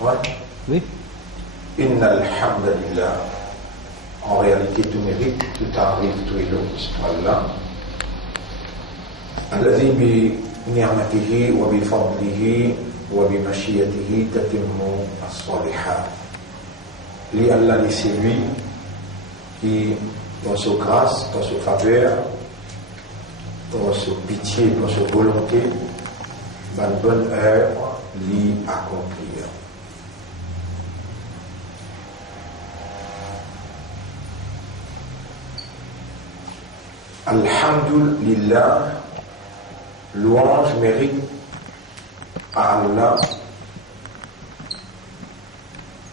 Ouais. Oui. Inna alhamdulillah. En réalité, tout mérite, tout arrive, tout est l'autre. Allah. الذي بنعمته وبفضله وبمشيئته تتم الصالحات. Lui, Allah, c'est lui qui, dans sa grâce, dans sa faveur, dans sa pitié, dans sa volonté, dans une bonne œuvre, lui accomplir. Alhamdulillah, louange mérite à Allah,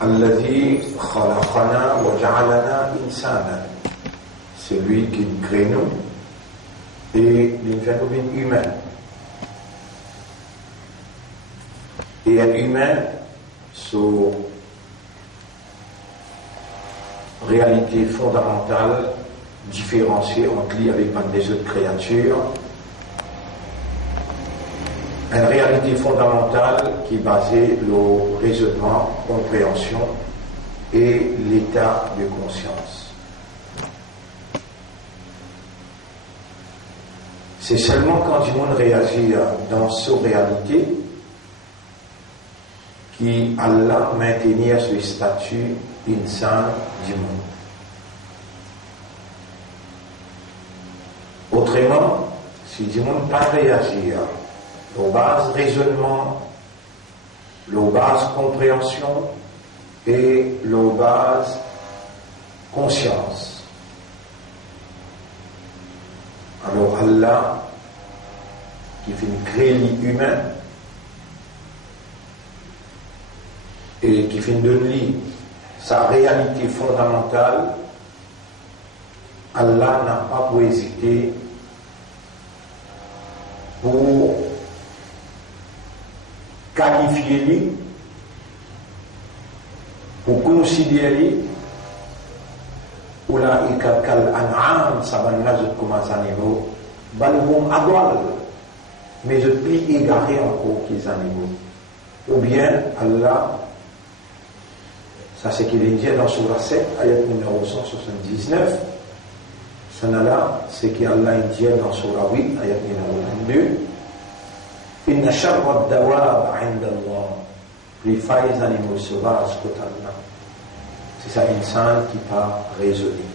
Alladhi khalaqana wa ja'alana insana, celui qui nous crée nous et nous fait nous humain. Et un humain, son réalité fondamentale différenciée entre lui avec des autres créatures, une réalité fondamentale qui est basée sur le raisonnement, compréhension et l'état de conscience. C'est seulement quand le monde réagit dans sa réalité qu'Allah maintenir ce statut insan du monde. Autrement, si le monde n'a pas réagi aux bases raisonnement, aux bases compréhension et aux bases conscience, alors Allah, qui fait créer l'humain et qui fait de lui sa réalité fondamentale, Allah n'a pas pu hésiter pour qualifier lui, pour considérer Ulaika kal an'am, sabanna je commence à niveau, balhum adwal, mais je plus égaré encore qu'ils animaux. Ou bien Allah, ça c'est qu'il est dit dans Surah 7, ayat numéro 179, là, c'est qu'Allah dit dans Surah 8, ayat numéro 22, Inna sharra dawab inda Allah, les failles animaux sauvages côté Allah. C'est ça, insan qui pas raisonné.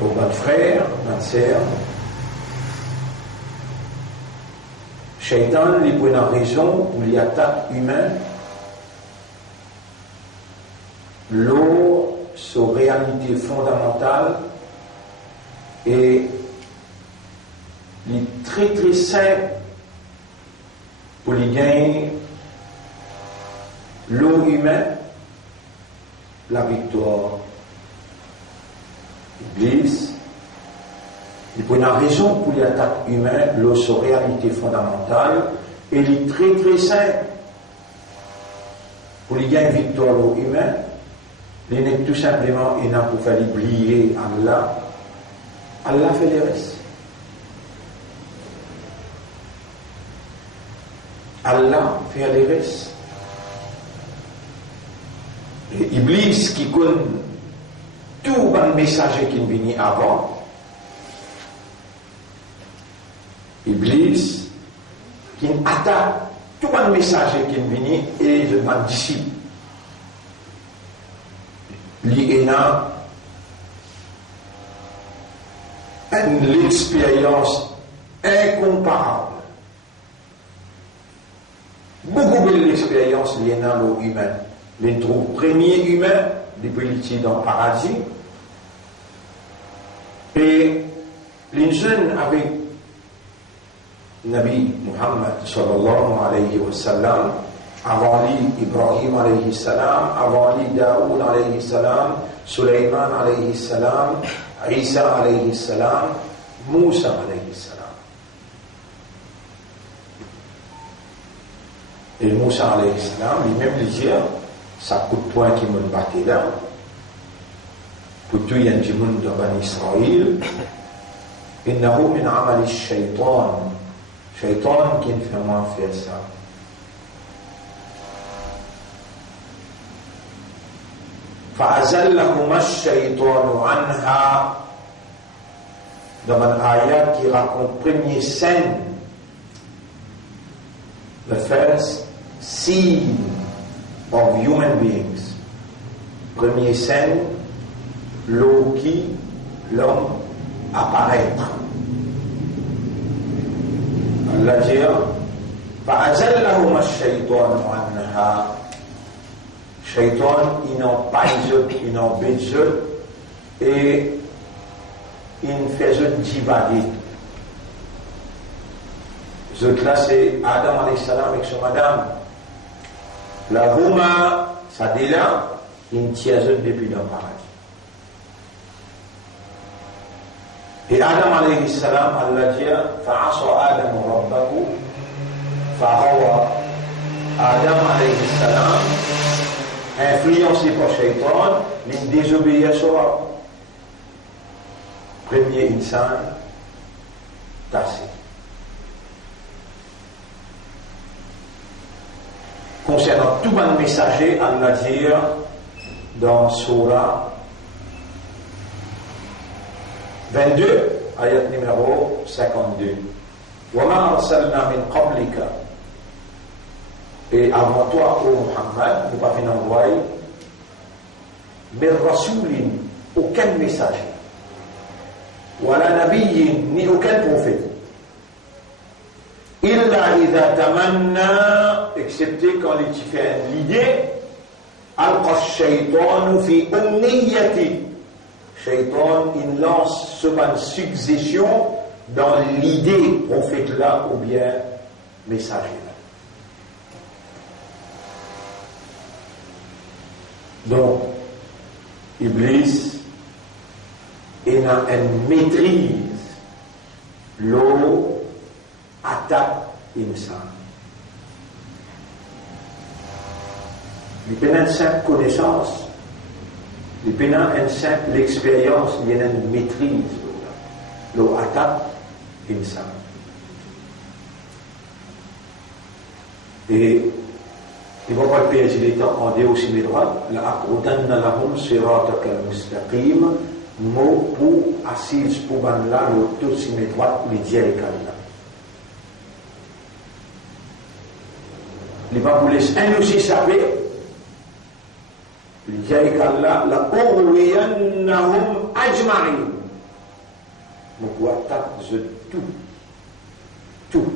Pour notre frère, notre sœur, Shaitan, il prend la raison pour les attaques humaines, l'eau, sa réalité fondamentale, et il est très très simple pour les gagner l'eau humaine, la victoire. Iblis, il prend la raison pour les attaques humaines, l'eau, sa réalité fondamentale, et il est très très simple pour les gagner victoire l'eau humaine. Il n'est tout simplement, il n'a pas fallu oublier Allah. Allah fait le reste. Allah fait le reste. Et Iblis qui connaît tout le messager qui vient avant, Iblis qui attaque tout le messager qui vient et je m'en disciple. L'INA l'expérience incomparable. Beaucoup belle expérience l'INA l'eau humaine. Les trouve premiers humains depuis l'étude dans le paradis. Et les jeunes avec Nabi Muhammad sallallahu alayhi wa sallam, avant lui Ibrahim alayhi salam, avant lui Daoud alayhi salam, Sulaiman alayhi salam, Isa alayhi salam, Moussa alayhi salam. Et Moussa alayhi salam, lui-même lui dit, ça coup de poing qui me battait là, pour tout y a du monde dans Israël, innahu min amali shaitan, Shaitan qui ne fait moins faire ça. فَأَزَلَّهُمَا الشَّيْطَانُ عَنْهَا. Dans un ayat qui raconte première scène, the first scene of human beings. Première scène, l'homme apparaître. Allah dit فَأَزَلَّهُمَا الشَّيْطَانُ عَنْهَا. Shaitan, il n'en pas il n'en bêche et il fait divaguer. Ce là c'est Adam alayhi salam avec son madame. La Huma, ça dit là, il tient depuis dans le paradis. Et Adam alayhi salam, Allah dit فَعَصَى آدَمُ رَبَّهُ فَغَوَى. Adam alayhi salam, influencé par Shaitan, il désobéit à soi. Premier insan, tassé. Concernant tout un messager, Allah dit dans Surah 22, ayat numéro 52. وَمَا أَرْسَلْنَا مِنْ قَبْلِكَ. Et avant toi, ô Muhammad, nous pas fait envoyer, mais Rasoulin, aucun messager, wala nabiyyin, ni aucun prophète, illa idha tamanna, excepté quand il fait l'idée, alqa shaytan fi umniyati. Shaitan, il lance ce ban succession dans l'idée prophète là ou bien messager là. Donc, Iblis, il a une maîtrise, l'eau attaque l'insan. Il a une simple connaissance, il a une simple expérience, il a une maîtrise, l'eau attaque l'insan. Et il ne va pas perdre les temps en Dieu aussi mes droits. La aqoudanna lahum sirataka al-mustaqim. Mot pour assise pour ban là le tout si mes droits les dieux là. Il va pour les un aussi savoir. Les dieux là la urwiyannahum ajma'in. Mon quoi tape tout.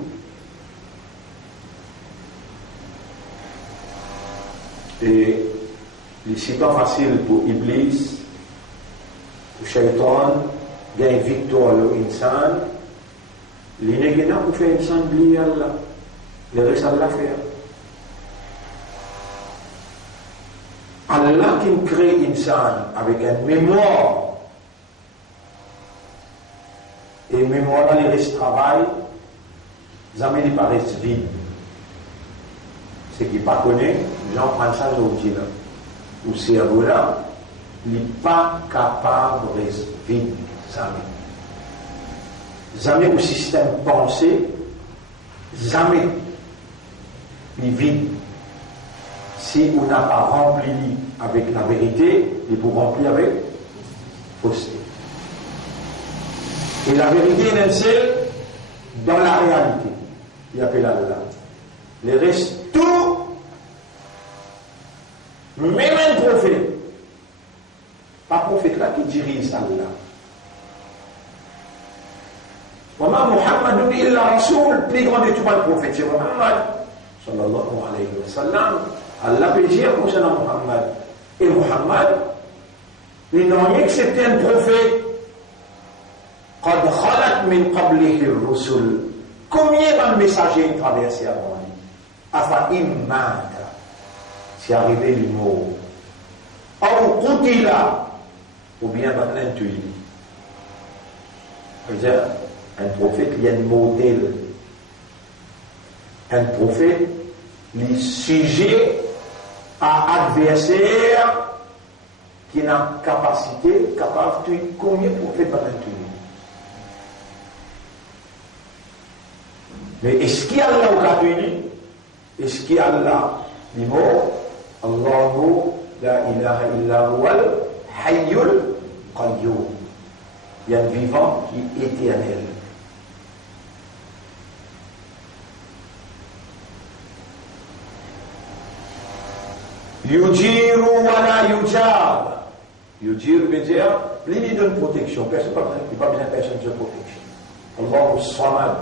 Et c'est pas facile pour Iblis, pour Shaitan, gagner victoire l'insan. L'inégéna pour faire l'insan oublier Allah. Le reste à l'affaire. Allah qui crée l'insan avec une mémoire. Et mémoire là, il reste travail, jamais il paraît vide. Ce qui n'est pas connu, les gens prennent ça aujourd'hui là. Ou cerveau là, il n'est pas capable de rester vide, jamais. Jamais au système pensé, jamais il est vide. Si on n'a pas rempli avec la vérité, il faut remplir avec fausseté. Et la vérité est celle dans la réalité. Il appelle Allah. Le reste, tout, même un prophète, pas prophète là qui dirige Allah. Wama Muhammadun illa Rasoul, plus grand de tout le prophète, c'est Muhammad, sallallahu alayhi wa sallam. Allah peut dire concernant Muhammad. Et Muhammad, il n'a rien accepté un prophète. قد خلت من قبله الرسل. Combien de messagers ont traversé avant lui? Afa immata, c'est arrivé le mot. Ou qutila, ou bien maintenant tu lis. C'est-à-dire, un prophète, il y a un modèle. Un prophète, il est sujet à adversaire qui n'a capacité, capable de tuer. Combien de prophètes maintenant tu lis? Mais est-ce qu'il y a Allah au Kabini? Est-ce qu'il y a Allah? Les mots Allahu la ilaha illa huwal hayyul qayyum. Il y a un vivant qui est éternel. Yujiru wa la yujar. Yujir veut dire, il donne protection. Personne n'a pas besoin de personne de protection. Allahu Samad.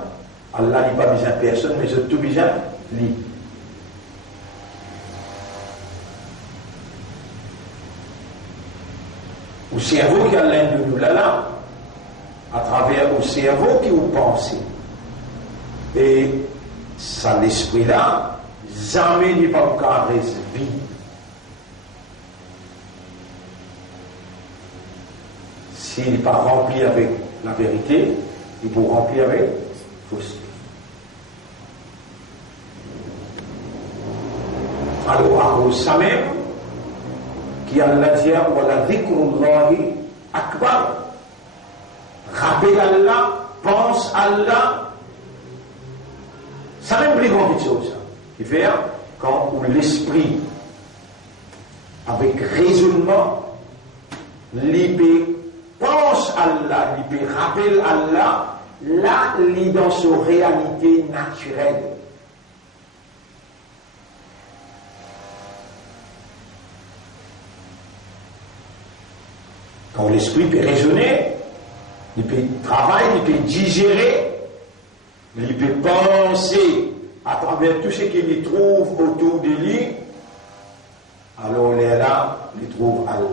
Allah n'a pas besoin de personne, mais c'est tout besoin de lui. Au cerveau qui a l'un de nous là, à travers le cerveau qui vous pensez. Et ça, l'esprit là, jamais n'est pas encore vie. S'il n'est pas rempli avec la vérité, il peut remplir avec fausseté. Alors, à cause de ça même, qui a la dire, voilà, dhikrullahi akbar. Rappelle Allah, pense Allah. Ça même plus grande chose. Il fait quand l'esprit, avec raisonnement, l'IP pense Allah, l'IP rappelle Allah, là, il est dans sa réalité naturelle. Quand l'esprit peut raisonner, il peut travailler, il peut digérer, il peut penser à travers tout ce qu'il trouve autour de lui, alors il est là, il trouve Allah.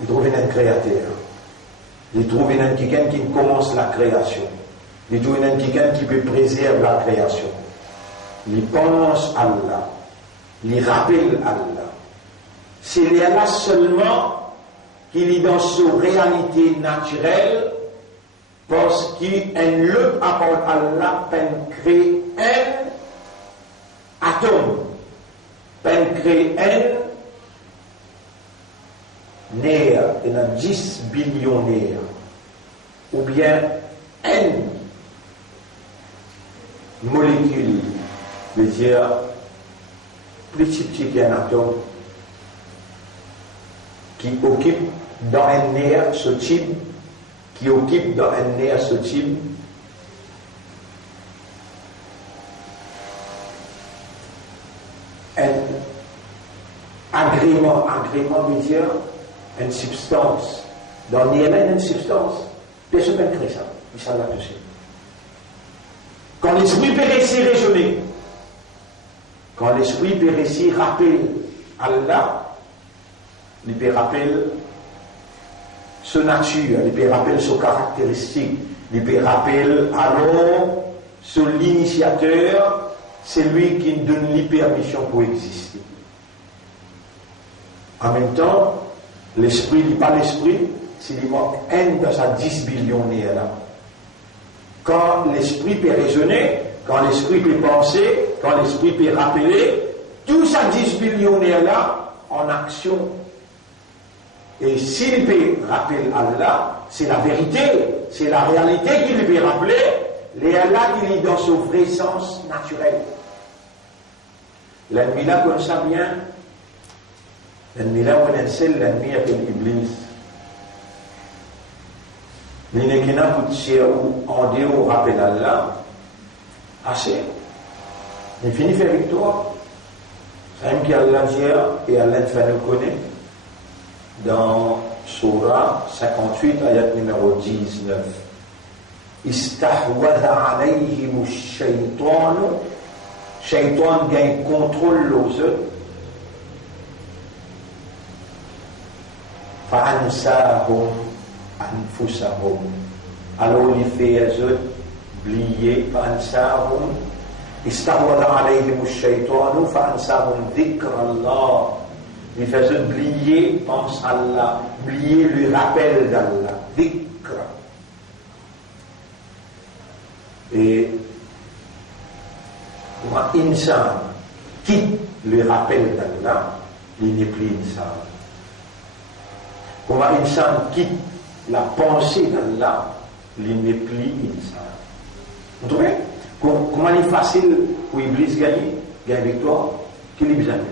Il trouve un créateur. Il trouve un quelqu'un qui commence la création. Il trouve un quelqu'un qui peut préserver la création. Il pense à Allah. Il rappelle Allah. C'est là seulement qu'il est dans sa réalité naturelle parce qu'il le apporte à Allah pour créer un atome, pour créer un nerf, il y a 10 billions nerfs, ou bien une molécule, veut dire plus petit qu'un atome, qui occupe dans un nerf ce type, qui occupe dans un nerf ce type, un agrément veut dire une substance. Dans l'IMN, une substance. Personne ne crée ça. Il s'en l'a touché. Quand l'esprit peut réussir raisonner, quand l'esprit peut réussir rappeler Allah, il peut rappeler sa nature, il peut rappeler ses caractéristiques, il peut rappeler alors l'initiateur, c'est lui qui donne la permission pour exister. En même temps, l'esprit n'est pas l'esprit, s'il manque un dans sa 10 billions là. Quand l'esprit peut raisonner, quand l'esprit peut penser, quand l'esprit peut rappeler, tout ça 10 billions là en action. Et s'il peut rappeler Allah, c'est la vérité, c'est la réalité qu'il peut rappeler, et Allah il est dans son vrai sens naturel. L'ennemi là comme ça bien. L'ennemi là, on est seul, l'ennemi appelle Iblis. L'ennemi qui n'a pas de en dehors rappelle Allah, assez. Il finit faire victoire. C'est un qui Allah dit, et Allah fait le connaître. Dans Surah 58, ayat numéro 19. Istahwada alayhim shaytan. Shaytan gagne contrôle aux eux. فَأَنْسَاهُمْ أَنفُسَهُمْ. Alors il fait les autres oublier. فَأَنْسَاهُمْ استحوذ عليهم الشيطان فأنساهم ذكر الله. Il fait oublier, pense à Allah, oublier le rappel d'Allah. Dhikr. Et pour un insan quitte le rappel d'Allah, il n'est plus insan. Pour un insan quitte la pensée d'Allah, les méplis ça. Vous trouvez? Comment il est facile pour Iblis gagner victoire? Qu'il est bien faire.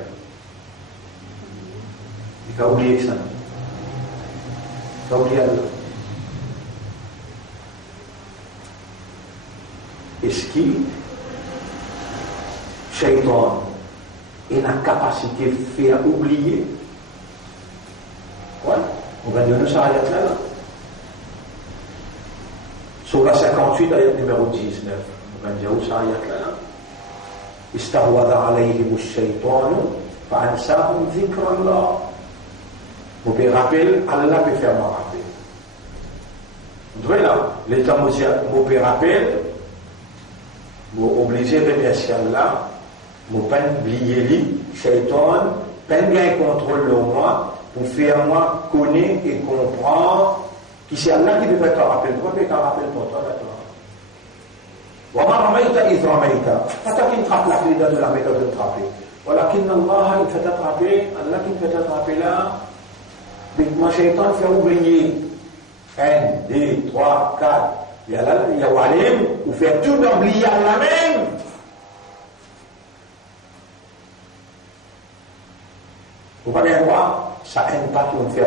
Il a oublié ça. Il a oublié Allah. Est-ce qu'il Shaitan a la capacité de faire oublier? Ouais, on va dire nous ça ayat là. Sur la 58, ayat numéro 19. On va dire où ça ayat là. Istahwada alayhim ash-shaytanu fa'ansahum dhikrallah. Vous pouvez rappeler, Allah peut faire mon rappel. Vous voyez là, l'état vous pouvez rappeler, vous obligez de remercier Allah, vous ne pouvez pas oublier lui, Shaitan, pas de contrôle sur moi, pour faire moi connaître et comprendre que c'est Allah qui peut faire ton rappel. Pourquoi peut faire un rappel pour toi d'accord? وما رميت إذ رميت فتكن ترapper la clé de la méthode de trapper. ولكن الله il fait attraper, Allah qui fait attraper là. Mais mon Shaitan fait oublier 1, 2, 3, 4. Il y a Walim, ou fait tout d'oublier Allah même. Vous pouvez bien voir, ça n'aime pas qu'on fait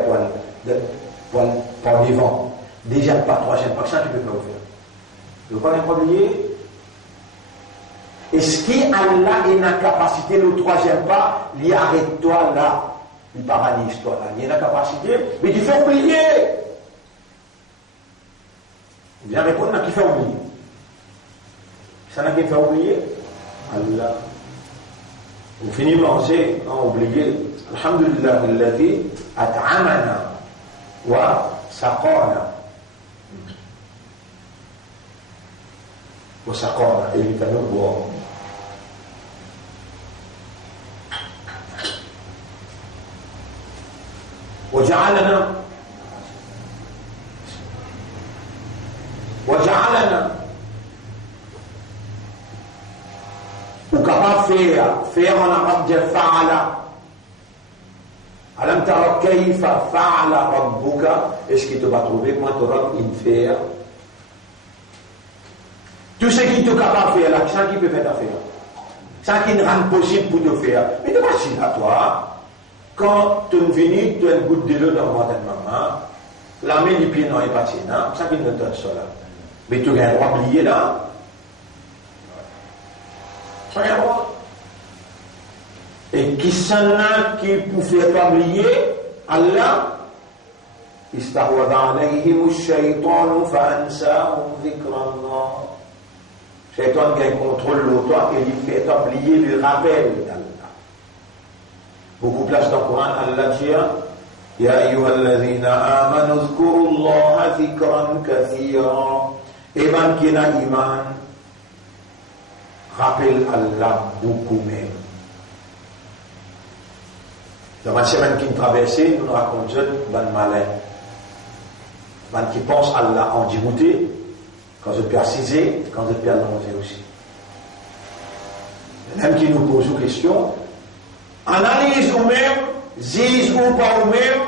pour vivant. Déjà pas troisième pas, ça tu peux pas le faire. Vous pouvez pas oublier. Est-ce qu'Allah a la capacité, le troisième pas, il arrête-toi là, il paralyse toi là, il a la capacité, mais tu fais oublier. Il vient répondre à qui fait oublier. Ça n'a qui fait oublier Allah. Vous finissez manger, oublier. Alhamdulillah, alladhi at'amana wa saqana. Wa saqana, évitez-nous boire. وجعلنا وكما faire en arabe de fa'ala. Alam tara kayfa fa'ala rabbuka. Est-ce qu'il te va trouver comment tu auras une faire? Tout ce qui te capable de faire là, ça qui peut faire ta faire. Ça qui ne rend possible pour te faire. Mais c'est facile à toi. Quand tu viens, tu as une goutte de l'eau dans votre maman, la main du pied non est pas là, ça qui ne te ça là. Mais tu as un droit oublié là. Tu as un droit. Et qui s'en a qui pouvait pas oublier, Allah, istahwada alayhim ash-shaytanu fa'ansahum dhikrallah. Shaitan qui a un contrôle de toi et il fait oublier le rappel d'Allah. Beaucoup de place dans le Coran, Allah dit Ya ayyuhalladhina amanu dhkurullaha dhikran kathira. Iman qui n'a iman, rappelle Allah beaucoup même. Dans la semaine qui nous traversait, nous racontons un malin. Un qui pense à Allah en djibouti, quand je peux assiser, quand je peux allonger aussi. Même qui nous pose une question, analyse ou même, zise ou pas ou même,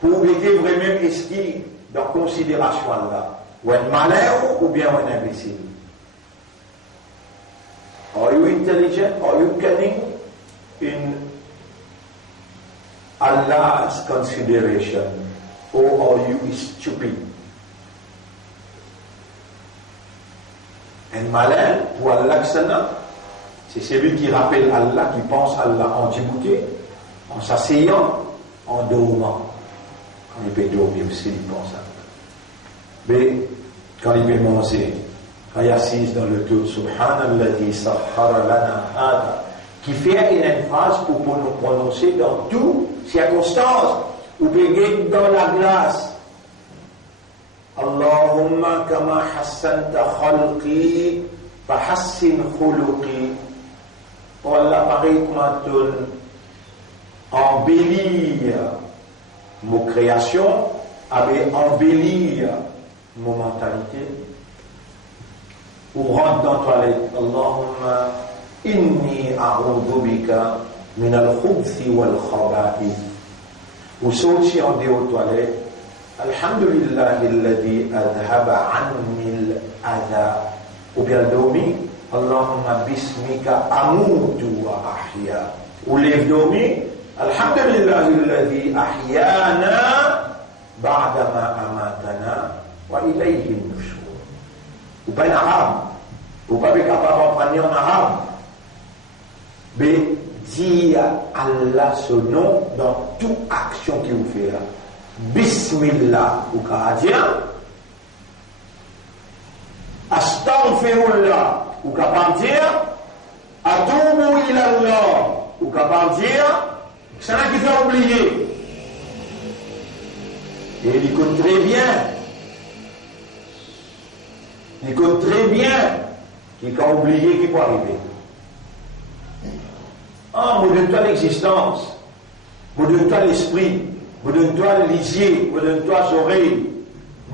pour oublier vraiment est-ce qu'il dans considération là, ou un malheur ou bien un imbécile. Are you intelligent? Are you cunning in Allah's consideration? Or are you stupid? Un malin, pour Allah, c'est celui qui rappelle Allah, qui pense à Allah en djibouti, en s'asseyant, en dormant. Quand il peut dormir aussi, il pense à Allah. Mais quand il peut manger, quand il est assis dans le tout, Subhanalladhi sakhara lana hada, qui fait une phrase pour nous prononcer dans toutes circonstances, ou peut-être dans la glace. Allahumma kama hassanta khalqi, fa hassin khuluqi. Pour Allah, pareil comme embellir mon création, avec embellir mon mentalité. Ou rentre dans la toilette. Allahumma inni a'udhu bika min al-khubthi wal-khaba'ith. Ou sortir en dehors de toilette. Alhamdulillah alladhi adhaba anni al-adha. Ou bien dormi, Allahumma bismika amutu wa ahya. Ou lève dormi, Alhamdulillah alladhi ahyana ba'dama amatana wa ilayhi nushur. Ou pas en arabe, ou pas capable d'apprendre en arabe. Mais dire Allah ce nom dans toute action qu'il vous fait là. Bismillah ou Kadia, Astaghfirullah ou capable dire, Atubu ilallah ou capable dire, c'est là qui fait oublier. Et il écoute très bien. Il écoute très bien qu'il a oublié qu'il peut arriver. Ah, me donne-toi l'existence, me donne-toi l'esprit, me donne-toi l'isier, me donne-toi l'oreille,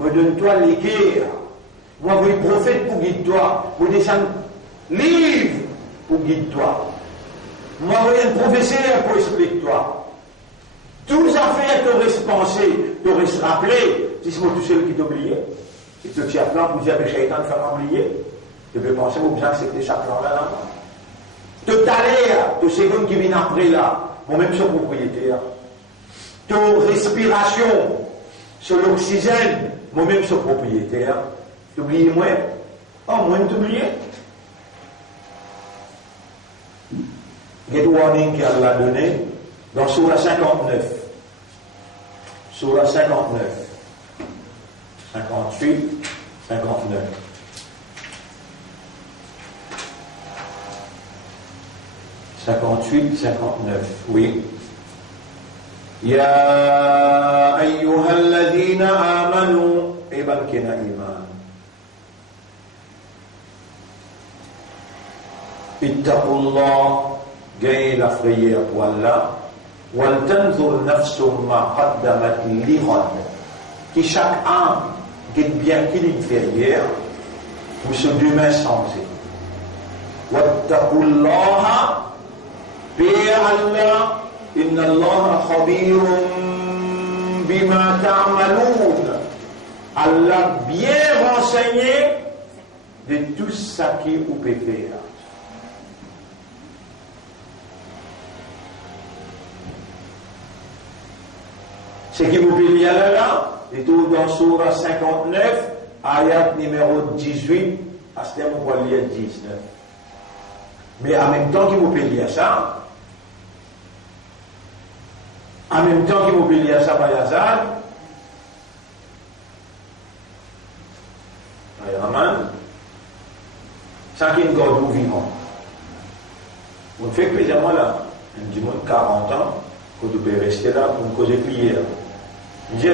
me donne-toi l'équerre. Moi, je suis prophète pour guider-toi, je descends livre pour guider-toi. Moi, je suis un professeur pour expliquer-toi. Tous les affaires que tu aurais pensé, tu aurais rappelé, si c'est moi tout seul qui t'oubliait, si tu as plan pour dire que Shaitan te faire oublier, tu peux penser au bien que c'était chaque plan là. Tout à l'heure, tout secondes qui viennent après là, moi-même je suis propriétaire. Toute respiration sur l'oxygène, moi-même je suis propriétaire. T'oubliez moi? Oh, moi je t'oublié. Get warning qu'Allah a donné dans Surah 59. Surah 59. 58, 59. « 58, 59, oui. Ya ayyuhalladhina amanu, iban kina iman. Ittaqullah, gagnez la frayeur pour Allah. Wal tanzur nafsum ma qaddamat lighad. Qui chaque âme guette bien qu'il est inférieur, ou ce demain sensé. Wattaqullaha. Allah, inna Allah khabirun bima ta'maloun. Allah bien renseigné de tout ça qui vous peut faire. Ce qui vous peut dire là, est tout dans Surah 59, ayat numéro 18, à ce terme, on va lire 19. Mais en même temps qu'il vous peut lire ça, en même temps qu'il vous peut lire ça par hasard, ça qui est une gorge vivant. On fait plaisir moi là, un du monde 40 ans, que tu peux rester là pour me causer prière. Je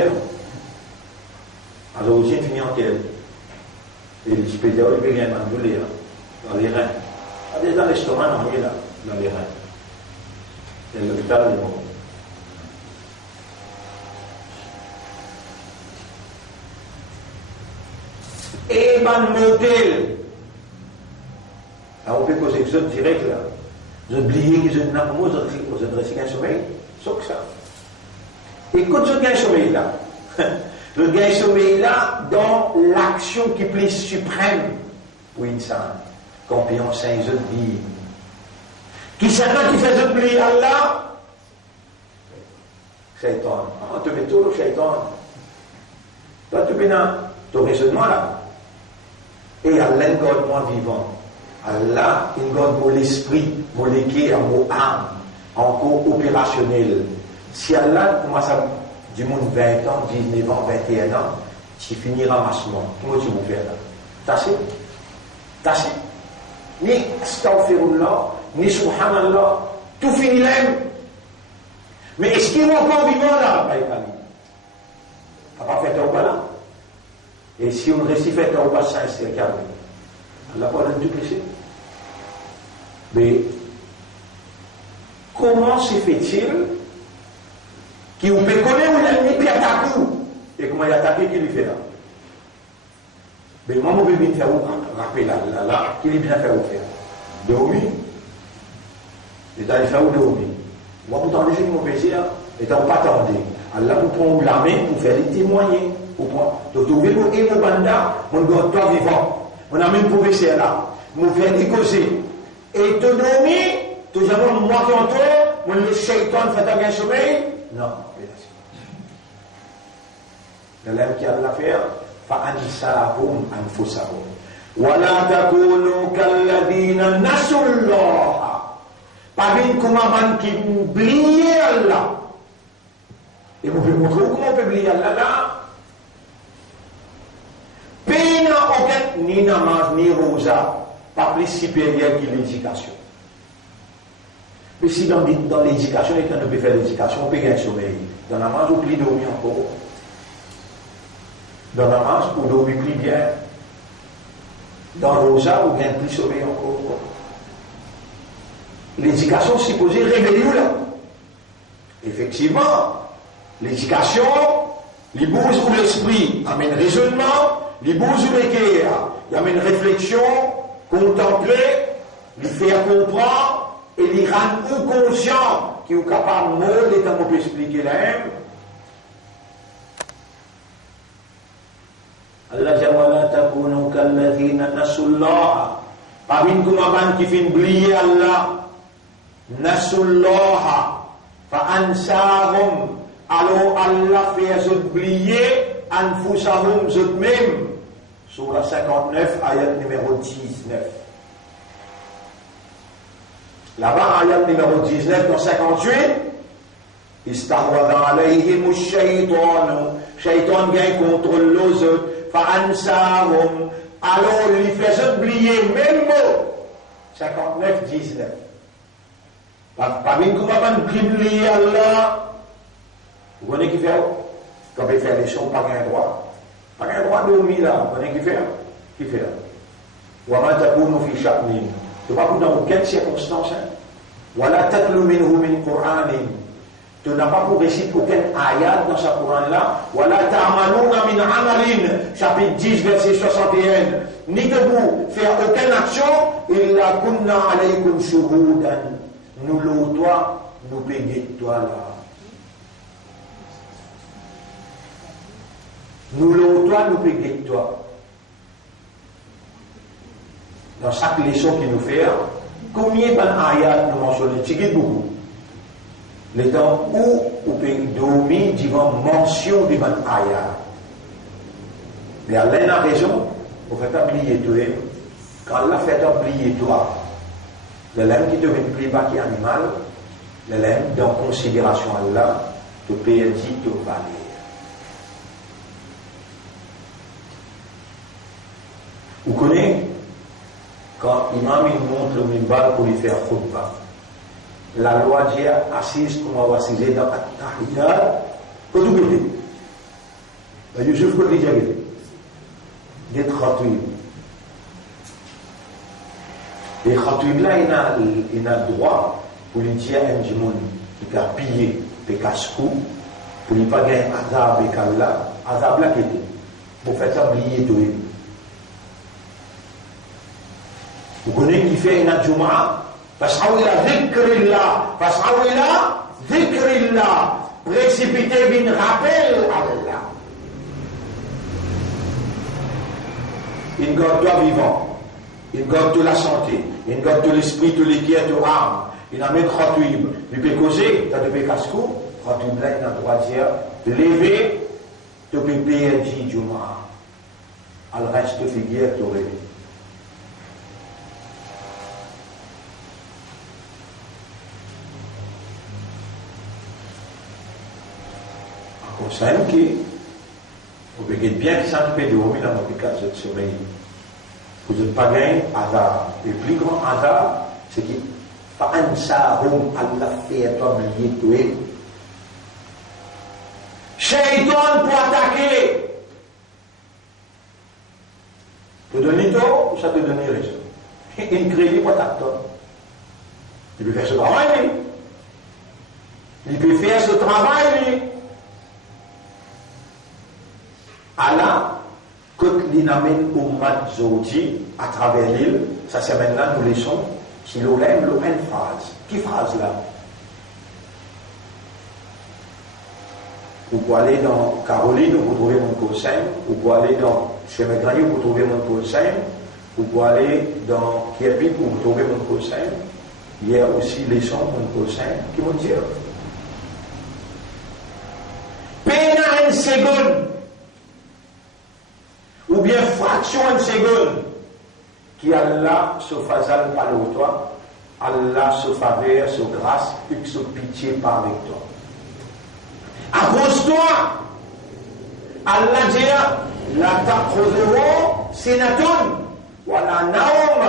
alors aussi fini en tel. Et les spéciaux, il peut rien m'enduler dans les reins. Dans l'estomac, non, il est là, dans les reins. C'est l'hôpital du monde. Et man modèle. Alors on peut causer que je direct là. Vous oubliez que je n'ai pas moi, vous adressez un sommeil, sauf que ça. Écoute ce gain sommeil là. Le gain sommeil là dans l'action qui plaît suprême pour une sainte. Campion saint je dis. Qui s'attend qui fait oublier Allah? Shaitan. On te met tout le shaitan. Toi tu peux dans ton raisonnement là. Et Allah garde moi vivant. Allah, il garde mon esprit, mon équerre, mon âme, encore opérationnel. Si Allah commence à du monde 20 ans, 19 ans, 21 ans, tu finiras ramassement. Comment tu vas faire là? Tâchez. Ni astaghfirullah, ni subhanallah, tout finit là. Mais est-ce qu'il est encore vivant là? Pas fait tauba là. Et si on récite fait tauba sincère, Allah pas de dupliquer. Mais comment se fait-il qu'il peut connaître où l'ennemi puis attaquer et comment il attaque qui lui fait là? Mais moi, je vais bien faire rappeler là, qu'il est bien fait où faire. Dormir. Et t'as fait où dormir. Moi, vous t'en mon plaisir, et t'en pas attendre. Allah vous prend la main pour faire les témoigner. Donc, vous voyez, et mon banda, mon gars vivant, on a même progressé là, mon faire des causer. Et te donner, tout d'abord, moi qui entends, mon le shaitan fait un bien sommeil. Non, le lème qui a de l'affaire, فَأَنْسَاهُمْ أَنفُسَهُمْ وَلَا تَكُونُوا كَالَّذِينَ نَسُوا اللَّهَ. Pas une commandement qui oublie Allah. Et vous pouvez montrer comment on peut oublier Allah là. Peine aucun, ni namaz, ni rosa, pas plus supérieur que l'éducation. Mais si dans l'éducation, et quand on peut faire l'éducation, on peut gagner sommeil. Dans la namaz, on peut dormir encore. Dans la namaz, on dormit plus bien. Dans le rosa, on gagne plus sommeil encore. L'éducation est supposée réveiller là. Effectivement, l'éducation, les bouges où l'esprit amène raisonnement, les bouges où l'équerre, il amène réflexion, contempler, lui faire comprendre, et les rendre conscient qui est capable de mots, l'état qu'on peut expliquer là. Allah jawala takunu kalladhina nasullah. Pas une commandement qui fait oublier Allah. Nasullah. Fa'ansahum. Alors Allah fait oublier anfusahum eux-mêmes. Surah 59, ayat numéro 19. Là-bas, ayat numéro 19 dans 58. Istahwada alayhim shaytan. Shaytan gagne contre les autres. Fa'ansahum. Alors il fait oublier même mot. 59, 19. Parmi nous, comment oublier Allah? Vous connaissez qui fait? Quand il fait les choses, pas un droit. Pas un droit de dormir là. Vous connaissez qui fait? Qui fait? Wa ma takunu fi sha'nin. Tu vas pas dans aucune circonstance. Wa la tatlu minhu min Qur'anin. Tu n'as pas pour réciter aucun ayat dans ce Coran-là. Wa la ta'maluna min amalin. Chapitre 10, verset 61. Ni que vous faire aucune action. Illa kunna alaykum shuhudan. Nous l'eau toi, nous payons toi là. Nous l'eau toi, nous payons toi. Dans chaque leçon qu'il nous fait, combien d'ayats nous mentionnons? C'est beaucoup. Les temps où vous pouvez dormir devant mention de ban ayat. Mais Allah a raison, vous faites oublier toi. Quand Allah fait oublier toi, le lème qui devient plus bas qu'animal, le lème dans considération à Allah, te paye dit te valer. Vous connaissez, quand l'imam il montre le minbar pour lui faire khutbah, la loi dit assise comme on va assiser dans la tahiyya, que tout côté. Le Yusuf peut dire d'être khatib. Et khatib là, il a droit pour lui dire à un djimoun qui a pillé des casse-cou, pour lui pas gagner azab et kalla, azab là qui était. Pour faire ça, oublier tout. Vous connaissez qui fait une adjouma? Fas'aw ila dhikrillah. Fas'aw ila dhikrillah. Précipiter bin rappel à Allah. Une garde toi vivant. Une garde de la santé. Une garde de l'esprit, de l'équerre, de l'âme. Il a mis khatib. Il peut causer, tu as de casco. Khatib là, il a droit de dire, lever, tu peux payer un djouma. Al reste de figure, tu aurais. C'est un qui, vous pouvez bien que ça ne peut dormir dans votre cas de sommeil. Vous n'êtes pas gagné hasard. Le plus grand hasard, c'est qu'il pas un sarum Allah fait oublier tout. Shaitan pour attaquer. Te donner tort ou ça te donne raison. Il crée pour attaquer. Il peut faire ce travail, lui. Il peut faire ce travail, lui. Allah, que l'inamène au mat zodi à travers l'île, ça c'est maintenant nous laissons, si l'on aime, l'on une phrase. Qui phrase là? Vous pouvez aller dans Caroline, vous trouvez mon cousin. Vous pouvez aller dans Chemin Granier, vous trouvez mon cousin. Vous pouvez aller dans Kiepi, vous trouvez mon cousin. Il y a aussi les sons, mon cousin, qui vont dire pena une seconde, ou bien fraction une seconde, qui Allah se faisait par toi, Allah se faveur, se grâce, et se pitié par avec toi. À cause de toi, Allah dit, la ta'khudhuhu sinatun, wa la naum,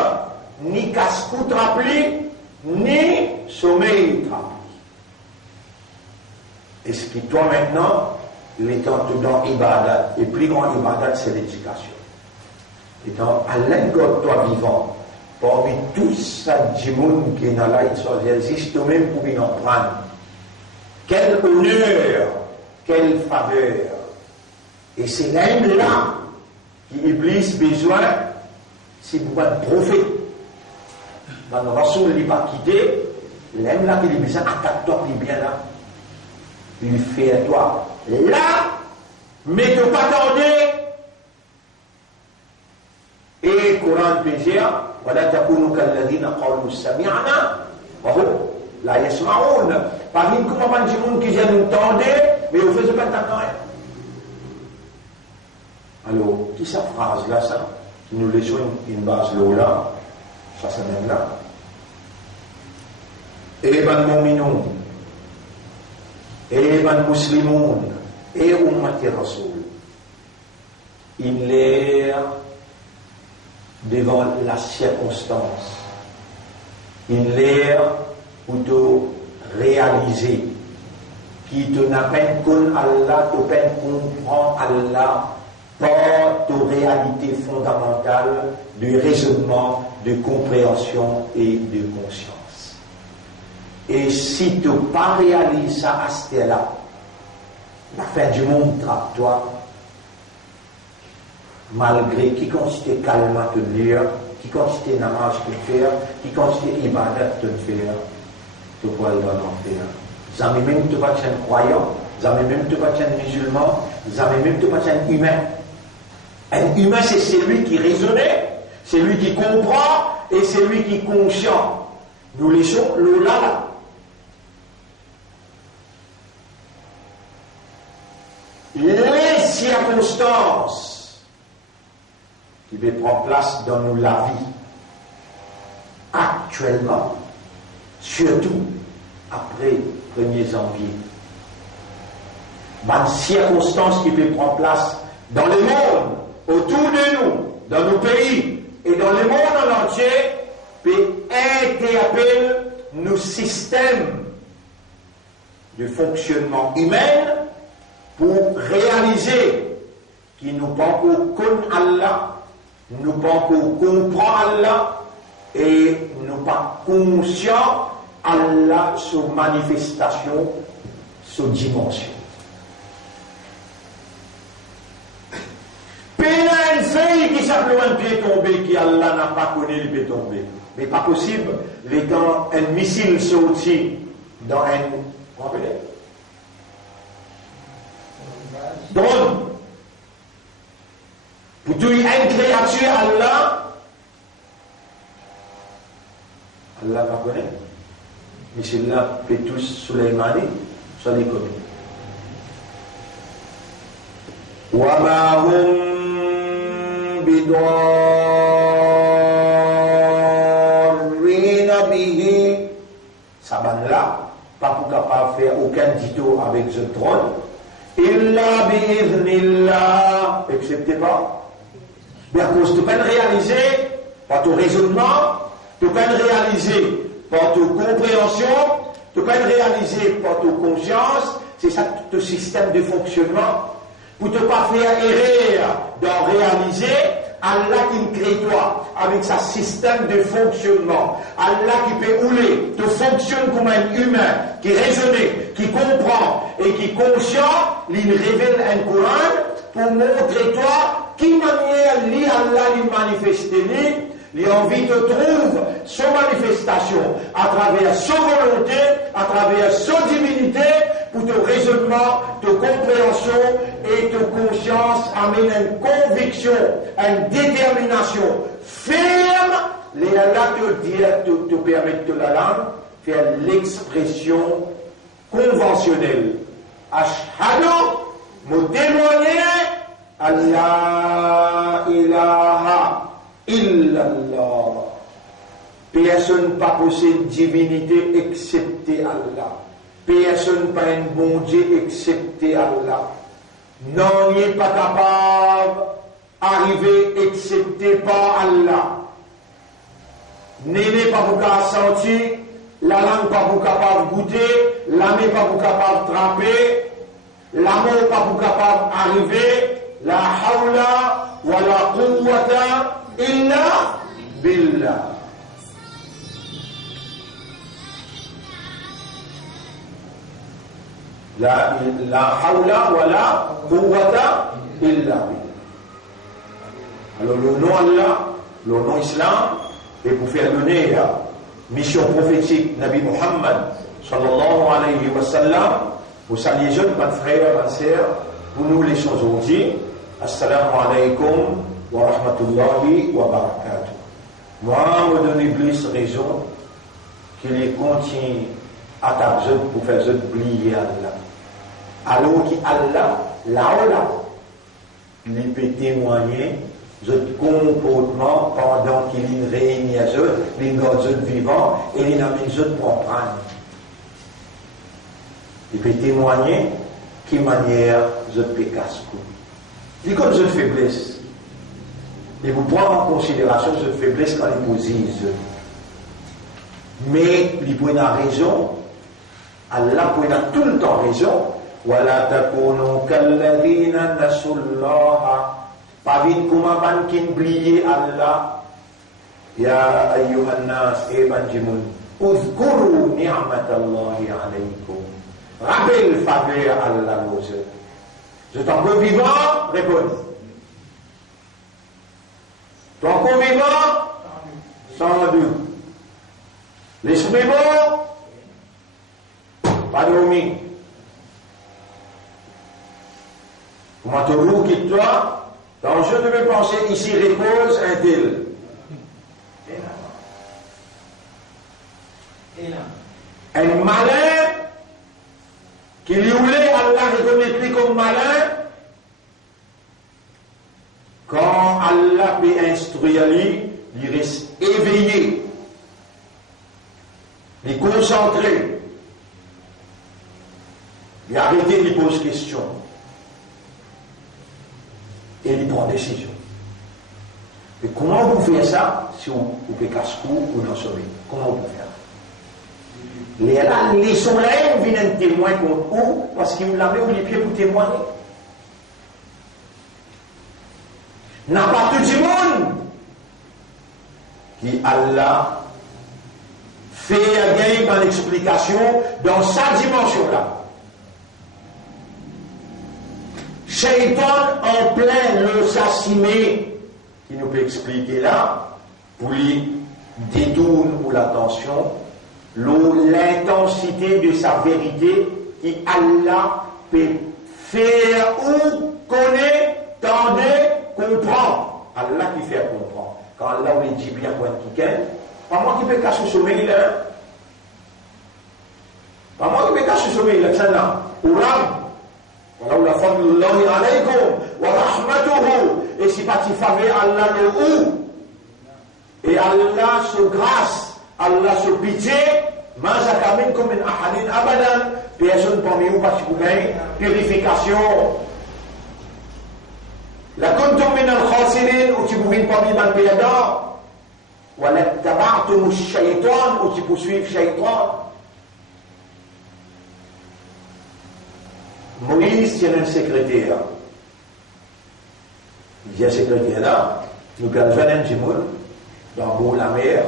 ni casse-cou rempli, ni sommeil rempli. Est-ce que toi maintenant, l'étant dans ibadat, et plus grand ibadat, c'est l'éducation. Étant à l'endroit de toi vivant, parmi tous ces gens qui sont là, ils existent même pour en prendre. Quel honneur, quelle faveur. Et c'est l'un-là qui Iblis besoin, c'est pour être prophète. Dans le Rasoul, il n'est pas quitté, l'un-là qui est besoin, attaque-toi, qui est bien là. Il fait à toi. Là, mais ne pas tarder. Et Coran peut dire, ولا تكونوا كالذين قالوا سمعنا وهم لا يسمعون. Parmi nous, comment pas de gens qui viennent nous tendre, mais on ne fait pas d'entendre. Alors, qui cette phrase-là, ça, qui nous laisse une base là, ça c'est même là. Et ben mu'minun, et ben muslimun, et ummati rasoul. Il est devant la circonstance. Il est plutôt réalisé. Qui te n'a peine qu'on Allah, te peine comprend Allah par ta réalité fondamentale de raisonnement, de compréhension et de conscience. Et si tu n'as pas réalisé ça à ce là, la fin du monde trappe toi, malgré qui consiste calme à te lire, qui consiste namaz te faire, qui consiste ibadat te faire, tu pourras le faire. Jamais même tu vas être un croyant, jamais même tu vas être un musulman, jamais même tu vas être un humain. Un humain, c'est celui qui raisonne, c'est lui qui comprend et c'est lui qui est conscient. Nous laissons le là. Les circonstances qui vont prendre place dans nous la vie actuellement, surtout après 1er janvier. Dans les circonstances qui vont prendre place dans le monde, autour de nous, dans nos pays et dans le monde entier, peut interpeller nos systèmes de fonctionnement humain pour réaliser qu'il nous pas qu'on connaît Allah, nous pas qu'on comprend Allah et nous pas conscient Allah sur manifestation, sur dimension. Pénal fait qui simplement un pied tombé, qui Allah n'a pas connu le pied tombé. Mais pas possible, l'étant un missile sorti dans un drone. Pour tuer une créature, Allah pas connaît. Mais celui-là peut tous Souleymani, ça les connaît. وَمَا هُمْ بِضَارِّينَ بِهِ. Ça là, pas pour capable faire aucun dito avec ce trône. إِلَّا بِإِذْنِ اللَّهِ. Acceptez pas. Mais à cause de peine réaliser par ton raisonnement, de peine réaliser par ta compréhension, de peine réaliser par ta conscience, c'est ça ton système de fonctionnement. Pour ne pas faire erreur d'en réaliser, Allah qui crée toi avec sa système de fonctionnement. Allah qui peut rouler, te fonctionne comme un humain, qui raisonne, qui comprend et qui est conscient, il révèle un Coran pour montrer toi qui manière li Allah lui manifester il a envie de trouver son manifestation à travers sa volonté, à travers sa divinité, pour ton raisonnement, ta compréhension et ta conscience amène une conviction, une détermination ferme. Les Allah te permettent de la langue faire l'expression conventionnelle. Ashhadu, me témoigner, Allah ilaha illallah. Personne pas possède divinité excepté Allah. Personne pas un bon Dieu excepté Allah. Non, il n'est pas capable d'arriver excepté par Allah. N'est pas pour sentir, la langue pas pour capable de goûter, l'âme pas pour capable de trapper, l'amour pas pour capable d'arriver, la hawla wa la quwwata illa billah. La hawla wa la quwwata illa billah. Alors le nom Allah, le nom Islam, et pour faire donner la mission prophétique Nabi Muhammad sallallahu alayhi wa sallam, vous saluez jeunes, mes frères, mes sœurs, pour nous les choses aujourd'hui. Assalamu alaikum wa rahmatullahi wa barakatuh. Moi, me donne plus raison qu'il est continue à t'absorber pour faire oublier Allah. Alors qu'Allah, là, il peut témoigner votre comportement pendant qu'il y a une réunion, il y a un vivant et il y a une autre comprendre. Il peut témoigner de manière je peux casser. Il y a comme une faiblesse. Et vous prenez en considération cette faiblesse quand il pose. Mais il peut avoir raison. Allah peut avoir tout le temps raison. وَلَا تَكُونُوا كَالَّذِينَ نَسُوا اللَّهَ. Pas vite comme un ban qui oublie Allah. Ya ayyuhan nas, ebanjimun. Uzkuru ni'matallahi alaykum. Rappelle faveur Allah nos yeux. Je t'en peux vivant, réponds. T'en peux vivant, sans doute. L'esprit bon, pas dormi. Comment te roule quitte toi? Donc je devais penser, ici repose un tel. Un malin qui lui voulait Allah reconnaît plus comme malin quand Allah peut instruire lui, il reste éveillé, il est concentré, il a arrêté de lui poser question. Et il prend décision. Et comment vous faites ça si vous pouvez casser ou dans sommeil? Comment vous faire? Les soleils viennent témoigner contre vous parce qu'ils me l'avaient ou les pieds pour témoigner. N'a pas tout le monde qui Allah fait gagner par l'explication dans sa dimension là. Shaitan en plein le s'assimé, qui nous peut expliquer là, pour lui détourner ou l'attention, l'intensité de sa vérité, qui Allah peut faire ou connaître, tendre, comprendre. Allah qui fait comprendre. Quand Allah lui dit bien quoi quelqu'un, pas moi qui peux cacher le sommeil là. Pas moi qui peux cacher le sommeil là, c'est là. Ou là. ولولا فضل الله عليكم ورحمته. Et si pas tu faveur Allah le ou et Allah se grâce, Allah se pitié, ma zakamin comme un ahadin abadan, personne parmi vous pas pour gagner purification. La kuntum min al-khasirin ou tu pouvez parmi les perdants. Wa la taba'tum ash-shaytan ou tu poursuivre shaytan. Moïse tient un secrétaire. Il y a un secrétaire là, nous avons un Jimoun, dans le la mer,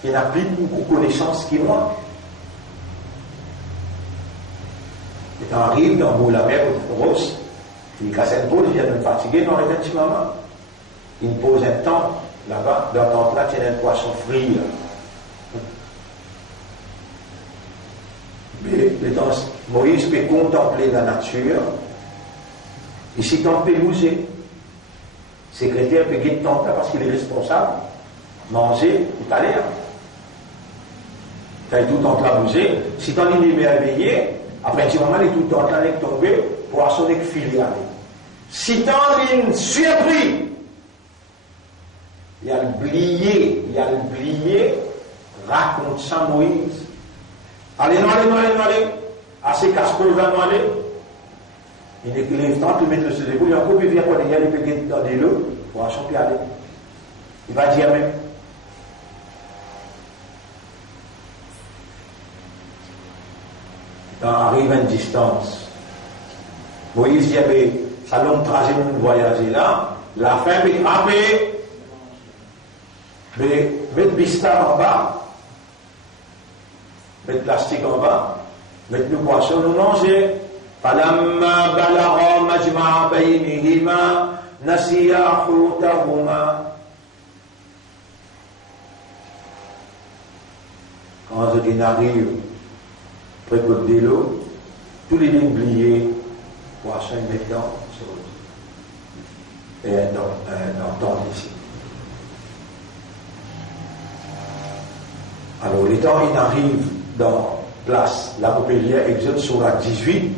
qui n'a plus beaucoup de connaissances que moi. Et quand on arrive dans le la mer, Rose, il casse un pôle, il vient de me fatiguer, non, il est un petit moment. Il me pose un temps là-bas, dans le temps là, il y a un poisson frit. Mais Moïse peut contempler la nature. Et si tu peux bouger, secrétaire peut guider ton parce qu'il est responsable, manger, tout à l'heure. Tu as tout le temps à bouger. Si tu es émerveillé, après un petit moment, il est tout le temps à tomber pour assurer que filiale. Si tu es surpris, il y a le blié, raconte ça Moïse. Allez, non, allez. Assez casse-cause, non, allez. Il est temps de mettre le sur les boules, il y a un peu de vie à quoi il y a des péguettes dans des lots pour acheter aller. Il va dire même. Quand arrive à une distance, Moïse dit, ça long trajet de voyager là, la fin peut frapper, mais mettre bista en bas, mettre plastique en bas, mettre le poisson, nous manger. فلما بلغا مجمع بينهما نسيا حوتهما. Quand il arrive près de l'eau, tous les oubliés, poissons mettant et dans temps ici. Alors, les temps, il arrive dans place, la Popélière, Exode sur la 18,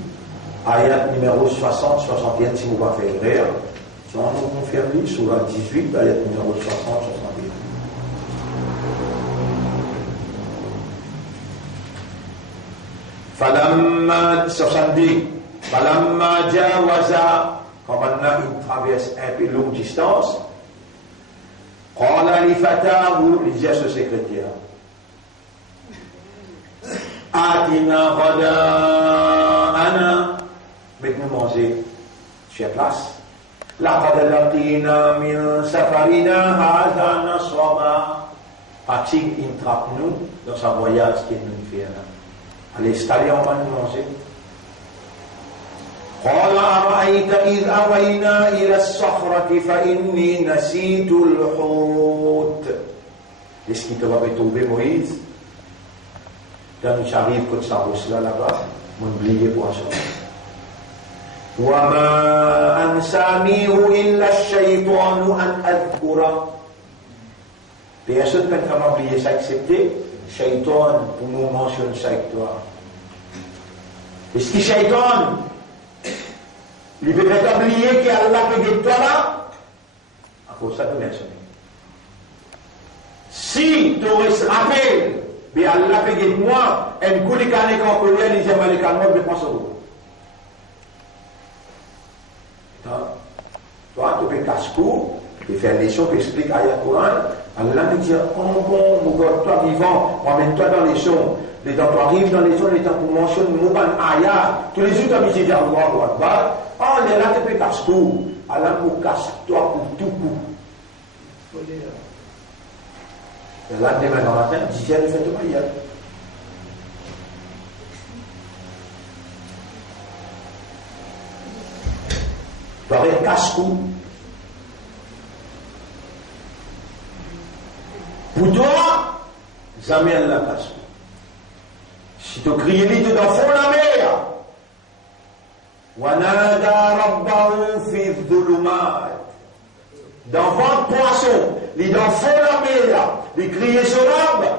ayat numéro 60, 61, si vous ne faites pas faire, si on nous confirme, sur la 18, ayat numéro 60, 61. Falamma 70, Falamma jawaza, quand maintenant il traverse un peu longue distance, qala li fatahu, il dit à ce secrétaire, Atina ghada'ana, mettez-nous manger sur place. Laqad laqina min safarina hadha nasaba. Pratique, il trappe nous dans sa voyage qui nous fait là. Allez, installer, on va nous manger. قال أرأيت إذ أوينا إلى الصخرة فإني نسيت الحوت. Est-ce qu'il te va retrouver Moïse? Quand j'arrive comme ça, là-bas, m'oubliez pour ça. وما أنسانيه إلا الشيطان أن أذكره. Personne ne peut m'oublier ça, accepter. Shaitan, pour nous mentionner ça avec toi. Est-ce que Shaitan, il peut oublier qu'Allah peut dire toi là? À cause de ça, tu mentionnes. Si tu restes rappelé, mais Allah peut dire moi, un coup de canne quand on peut dire, il dit, je pense au bout. Toi, tu peux casse-cou, tu fais une leçon qui explique Ayat Coran. Allah me dit, oh bon, mon gars, toi vivant, emmène-toi dans les sons. Les temps tu arrives dans les sons, les temps pour mentionner Mouban Ayat. Tous les jours, tu as mis dit Allahu Akbar. Oh, les là, tu peux casse-cou. Allah me casse-toi pour tout coup. Et là, demain dans la matin, dis le fait de Maïa. Tu aurais un casse-cou. Pour toi, jamais elle n'a pas. Si tu cries vite dans fond la mer, Wanada Rabbahu fi dhulumat. Dans votre poisson, les dans fond la mer, les crier sur l'arbre.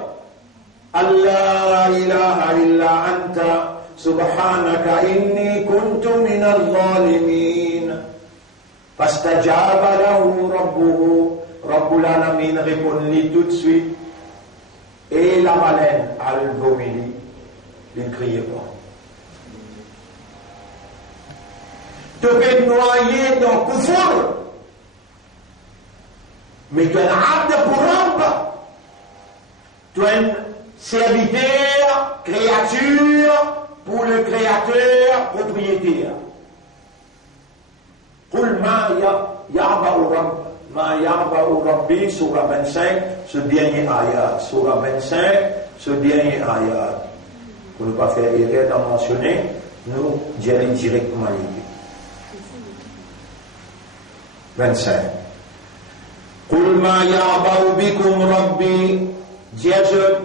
Allah ilaha illa anta, subhanaka inni kuntu min al-zalimin. Fastajaba lahu rabbuhu. Rabbul Alamin répond-lui tout de suite. Et la baleine, al-Gomili, il ne criait pas. Tu peux te noyer dans le kufur, mais tu es un abd pour Rabb. Tu es un serviteur, créature pour le créateur, propriétaire. Qul ma ya'ba'u Rabb. Ma ya'ba'u Rabbi, surah 25, ce dernier ayat. Surah 25, ce dernier ayat. Pour ne pas faire erreur d'en mentionner, nous dirons directement l'idée. 25. Qul ma ya'ba'u bikum Rabbi, Jésus,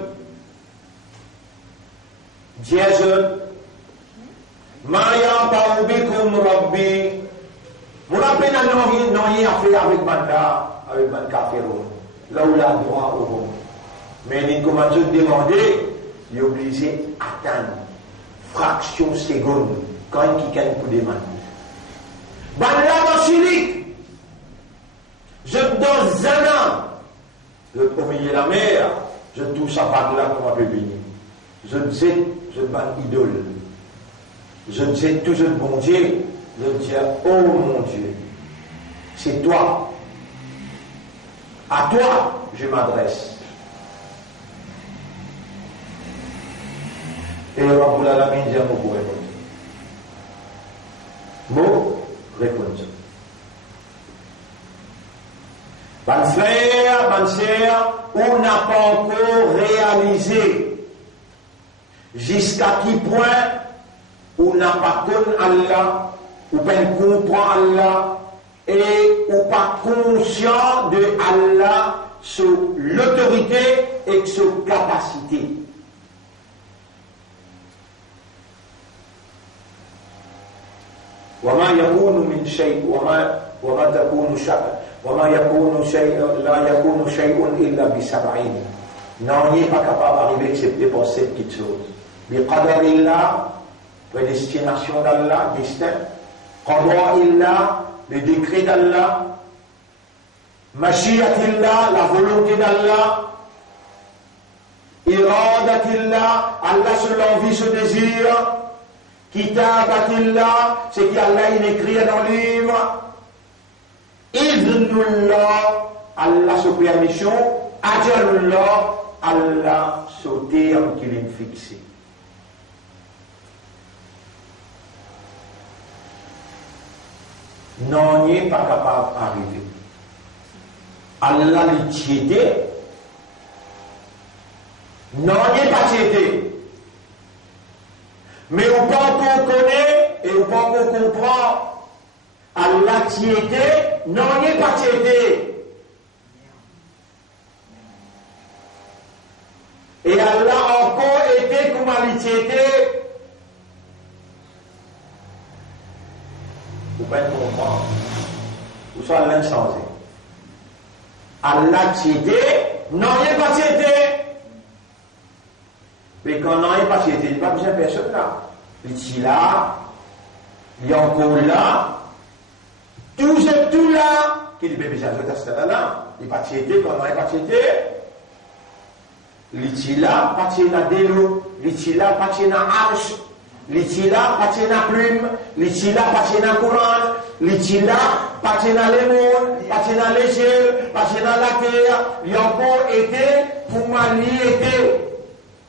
Ma yanfa'u bikum rabbi. Mon appel à non rien à faire avec Banda, avec Ban Kafiro. Là où la droit au bon. Mais il commence à demander, il est obligé d'attendre fraction seconde quand il a un coup de main. Banda dans Chili, je dans un an, je au milieu de la mer, je touche à Banda comme un bébé. Je dis, je ban idole. Je dis toujours bon Dieu, je dis, oh mon Dieu, c'est toi. À toi, je m'adresse. Et le Rabbul Alamin dit un mot pour répondre. Mot, réponse. Ban frère, ban sœur, on n'a pas encore réalisé jusqu'à qui point on n'a pas connu Allah, ou pas comprend Allah, et ou pas conscient de Allah sur l'autorité et sur capacité. وما يكون من شيء وما تكون شيء وما يكون شيء لا يكون شيء إلا بسبعين. Non, il n'est pas capable d'arriver excepté pour cette petite chose. بقدر الله, prédestination d'Allah, destin. قضاء الله, le décret d'Allah. مشيئة الله, la volonté d'Allah. إرادة الله, Allah se l'envie, se désire. Kitabatillah, c'est qu'Allah il écrit dans le livre. Idnullah, Allah sous permission. Ajalullah, Allah sous terme qu'il est fixé. Non, il n'est pas capable d'arriver. Allah l'a tiété. Non, il n'est pas tiété. Mais on peut qu'on connaît et on peut qu'on comprend. Allah tiété, non, il n'est pas tiété. Et Allah encore été comme il tiété. Vous pouvez comprendre. Vous soyez l'insensé. Allah tiété, non, il n'est pas tiété. Mais quand on n'est pas tiété, il n'y a pas besoin de personne là. Il est là, il est encore là, tout là, qui dit, bébé, j'ai un là, il n'est pas tiété, quand on n'est pas tiété. Il est là, pas tiété à délo, il est là, pas tiété à arche, il est là, pas tiété à plume, il est là, pas tiété à courant, il est là, pas tiété à l'émon, pas tiété à l'échelle, pas tiété à la terre, il a encore été, pour m'allier été.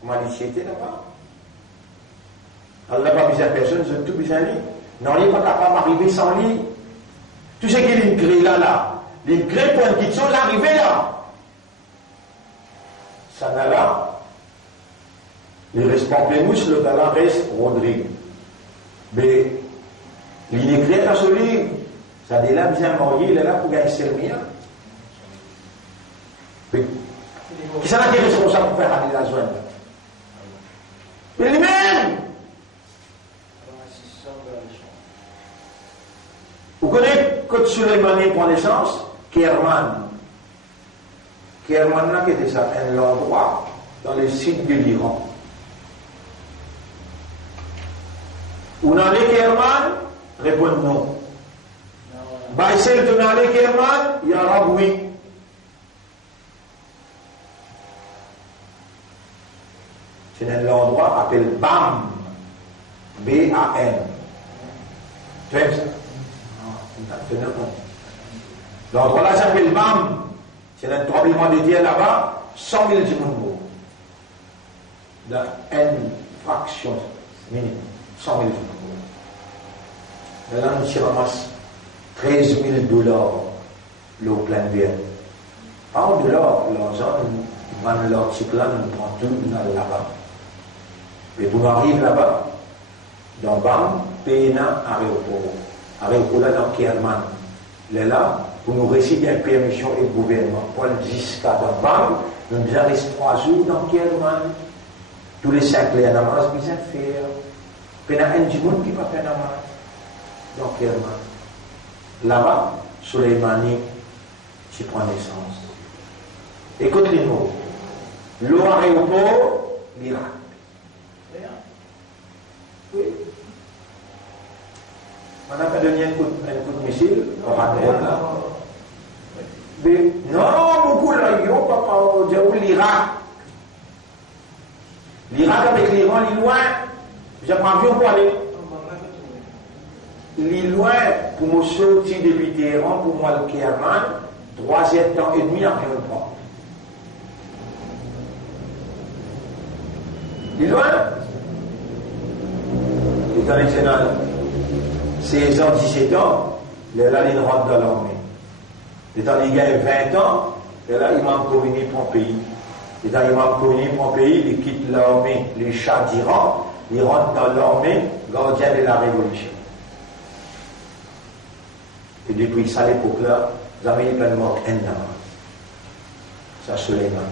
Malicité là-bas. Allah n'a pas besoin de personne, ils ont tout besoin de lui. Non, il n'est pas capable d'arriver sans lui. Tout ce qu'il crée là, il crée pour une petite chose arriver là. Ça n'a là, il reste pas plein mousse, le là reste Rodrigue. Mais il est créé dans ce livre. Ça dit là, bien marié, il est là pour gagner servir. Qui s'en a qui est responsable pour faire aller la zone? Mais lui-même. Vous connaissez quand Suleimani prend naissance, Kerman. Kerman là qui était ça, un endroit dans le sud de l'Iran. Où dans les Kerman, répondent non. Baïsel de dans les Kerman, il y a oui. C'est un endroit appelé BAM. B-A-M. Tu aimes ça? L'endroit là s'appelle BAM. C'est un tremblement de terre là-bas, 100 000 Jimoumou. Dans une fraction minimum, 100 000 Jimoumou. Là, on s'y ramasse $13 000 l'eau pleine verte. Pas de l'or, l'argent, l'or cyclone, on prend tout là-bas. Et pour arriver là-bas, dans BAM, Péna, aéroport. Aéroport là dans Kerman. Là, pour nous réciter une permission et le gouvernement, pour jusqu'à dans BAM, nous devons rester 3 jours dans Kerman. Tous les 5 les namaz, bien faire. Puis il y a un djimoun qui ne peut pas faire namaz. Donc, clairement, là-bas, Soleimani, tu prends naissance. Écoute les mots. L'aéroport, l'Irak. Oui. On n'a pas donné un coup de missile, on va là. Mais non, beaucoup là, il n'y a pas de l'Irak. L'Irak avec l'Iran, il est loin. J'ai pas avion pour aller. Il est loin pour me sortir depuis Téhéran, pour moi le Kerman, 3e temps et demi après le prend. Il est loin. International, 16 ans, 17 ans, là, il rentre dans l'armée. Et dans les gars, 20 ans, et là, il manque communiqué pour un pays. Et dans l'imam communiqué pour un pays, il quitte l'armée, les chats d'Iran, il rentre dans l'armée, gardien de la révolution. Et depuis ça, l'époque-là, vous avez eu plein de morts, un an. Ça, Suleiman.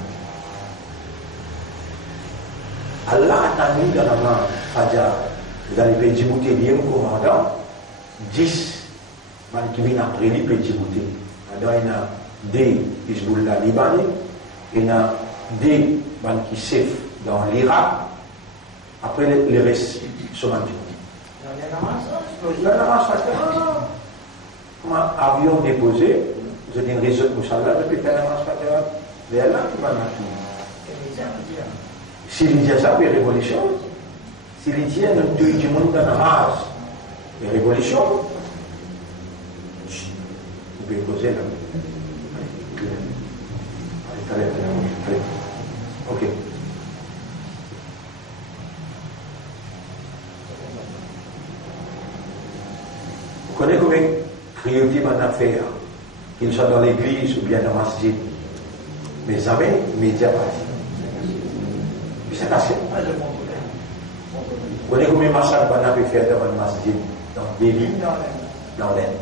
Allah a mis dans la main, Fadja, dans les pays Djibouti, il y a un commandant, 10, qui viennent après les pays Djibouti. Alors, il y a des Hezbollah libanais, il y a des qui sifflent dans l'Irak, après les restes sont en Djibouti. La Namas, avion déposé, vous êtes une réseau de Moussala, depuis que la Namas Fatera, il y a là qui va naître. S'il dit ça, il y a révolution. S'il dit un deux du monde dans la race, il y a révolution. Vous pouvez poser là. Allez. Ok. Vous connaissez combien Criotti m'en a fait, qu'il soit dans l'église ou bien dans la masjid. Mes amis, médias partis. C'est cassé. Vous connaissez combien de massacres qu'on a pu faire dans le masjid, dans Delhi, dans l'Inde.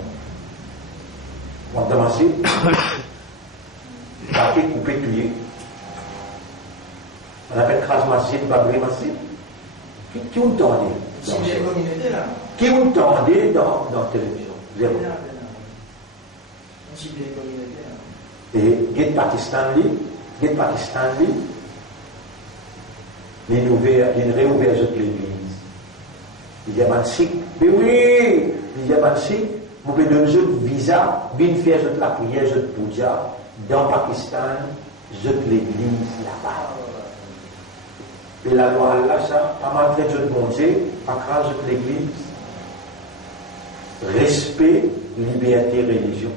Dans le masjid, il a été coupé, tué. On appelle Kras Masjid, Babri Masjid. Qui vous tendez? Qui vous tendez dans la télévision? Zéro. Et Guet Pakistan, il réouvert l'église. Il y a un sikh, mais oui, il y a un sikh, vous pouvez donner un visa, bien faire la prière, je puja, dans Pakistan, je l'église là-bas. Et la loi Allah, ça, pas mal de bon Dieu, pas grâce de l'église. Respect, liberté, religion.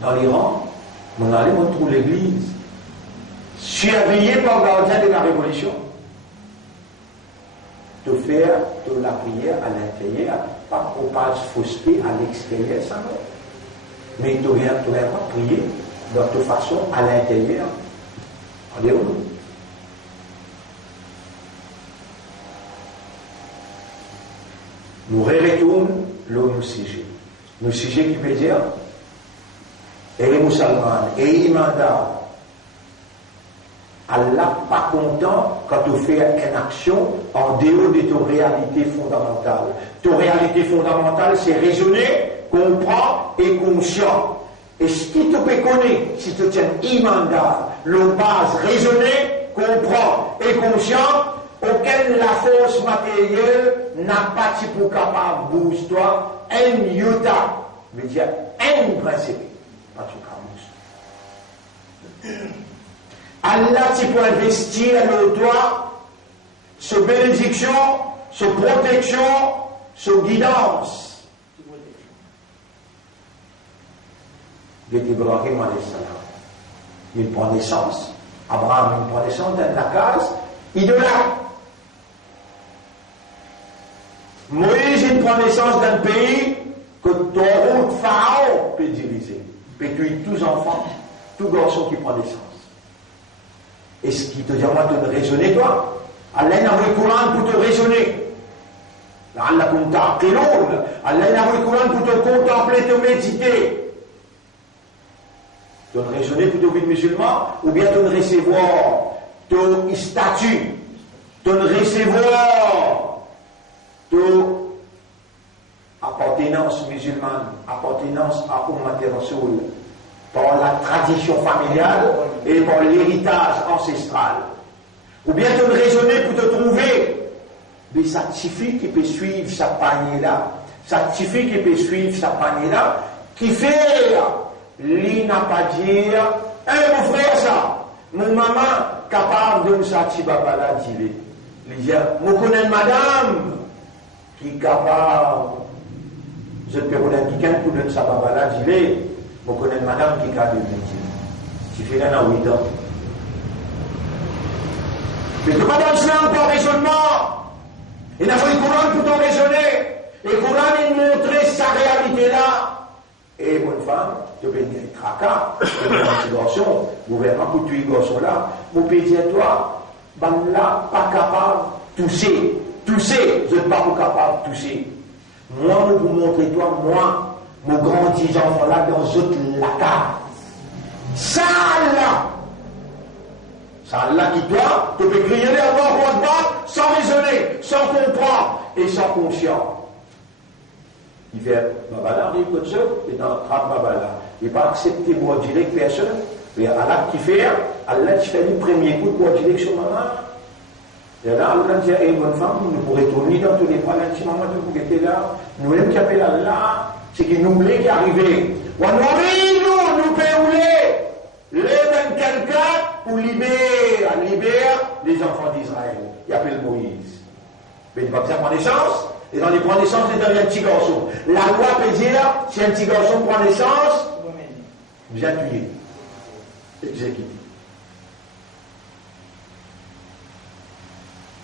Dans l'Iran, on allait trouver l'église, surveillée par le gardien de la révolution. De faire de la prière à l'intérieur, pas qu'on passe fausseté à l'extérieur, ça va. Mais tu viens pas prier de toute façon à l'intérieur. Allez où? Nous retournons le sujet. Le sujet qui veut dire, et les musulmans, et les mandats, Allah pas content quand tu fais une action en dehors de ta réalité fondamentale. Ta réalité fondamentale, c'est raisonner, comprendre et conscient. Et ce qui te peut connaître, si tu tiens imanda, le base raisonner, comprendre et conscient, auquel la force matérielle n'a pas pour capable de bouger toi, un iota, veut dire un principe, pas tout capable. Allah, tu peux investir dans toi, ce bénédiction, ce protection, ce guidance. Ibrahim alayhi salam. Il prend naissance, Abraham il prend naissance dans la case, idolâtre. Moïse il prend naissance d'un pays que ton route Pharaon peut diriger. Peut tuer tous enfants, tout garçon qui prend naissance. Et ce qui te dit, moi, de raisonner, toi, Allah n'a pas le Coran pour te raisonner. Allah n'a pas le Coran pour te contempler, te méditer. Tu dois raisonner pour devenir musulman, ou bien tu dois recevoir ton statut, ton recevoir, ton appartenance musulmane, appartenance à Ummat Rasoul, par la tradition familiale et par l'héritage ancestral. Ou bien tu raisonner pour te trouver, mais ça suffit qui peut suivre sa panier là, ça suffit qui peut suivre sa panier là, qui fait, lui n'a pas dire, mon frère ça, mon maman capable de nous satisfaire là, dit-il. Il dit, je connais madame qui est capable, je peux connaître quelqu'un pour donner sa baba là, dit-il. Je connais madame qui est capable de dire. Tu fais là dans 8 ans. Mais tu ne peux pas danser encore raisonnement. Il a fallu le Coran pour t'en raisonner. Et le Coran, il montrait sa réalité là. Et bonne femme, tu peux dire tracas, tu peux dire un petit garçon, vous verrez pour tous les garçons là, vous pouvez dire toi, ben là, pas capable de tousser. Tousser, je ne suis pas capable de tousser. Moi, je vous montrer toi, moi, mon grand 10 enfants là, dans autres la carte. Ça là! Ça là qui toi, tu peux crier les Allahu Akbar sans raisonner, sans comprendre et sans conscience. Il fait Babala, il peut se, et dans Rab Babala. Il n'a pas accepté pour direct personne, mais Allah qui fait, Allah qui fait le premier coup pour direction maman. Et là, Allah dit à une bonne femme, nous pourrions tourner dans tous les points, là, si maman tu était là, nous-mêmes qui appelons Allah, c'est qu'il nous voulait qui arrivait. Nous pouvons les mêmes quelqu'un pour libérer les enfants d'Israël. Il appelle Moïse. Mais il ne va pas prendre naissance. Et dans les prendre naissance, il est un petit garçon. La loi peut dire, si un petit garçon prend naissance, bien tué. Exécuté.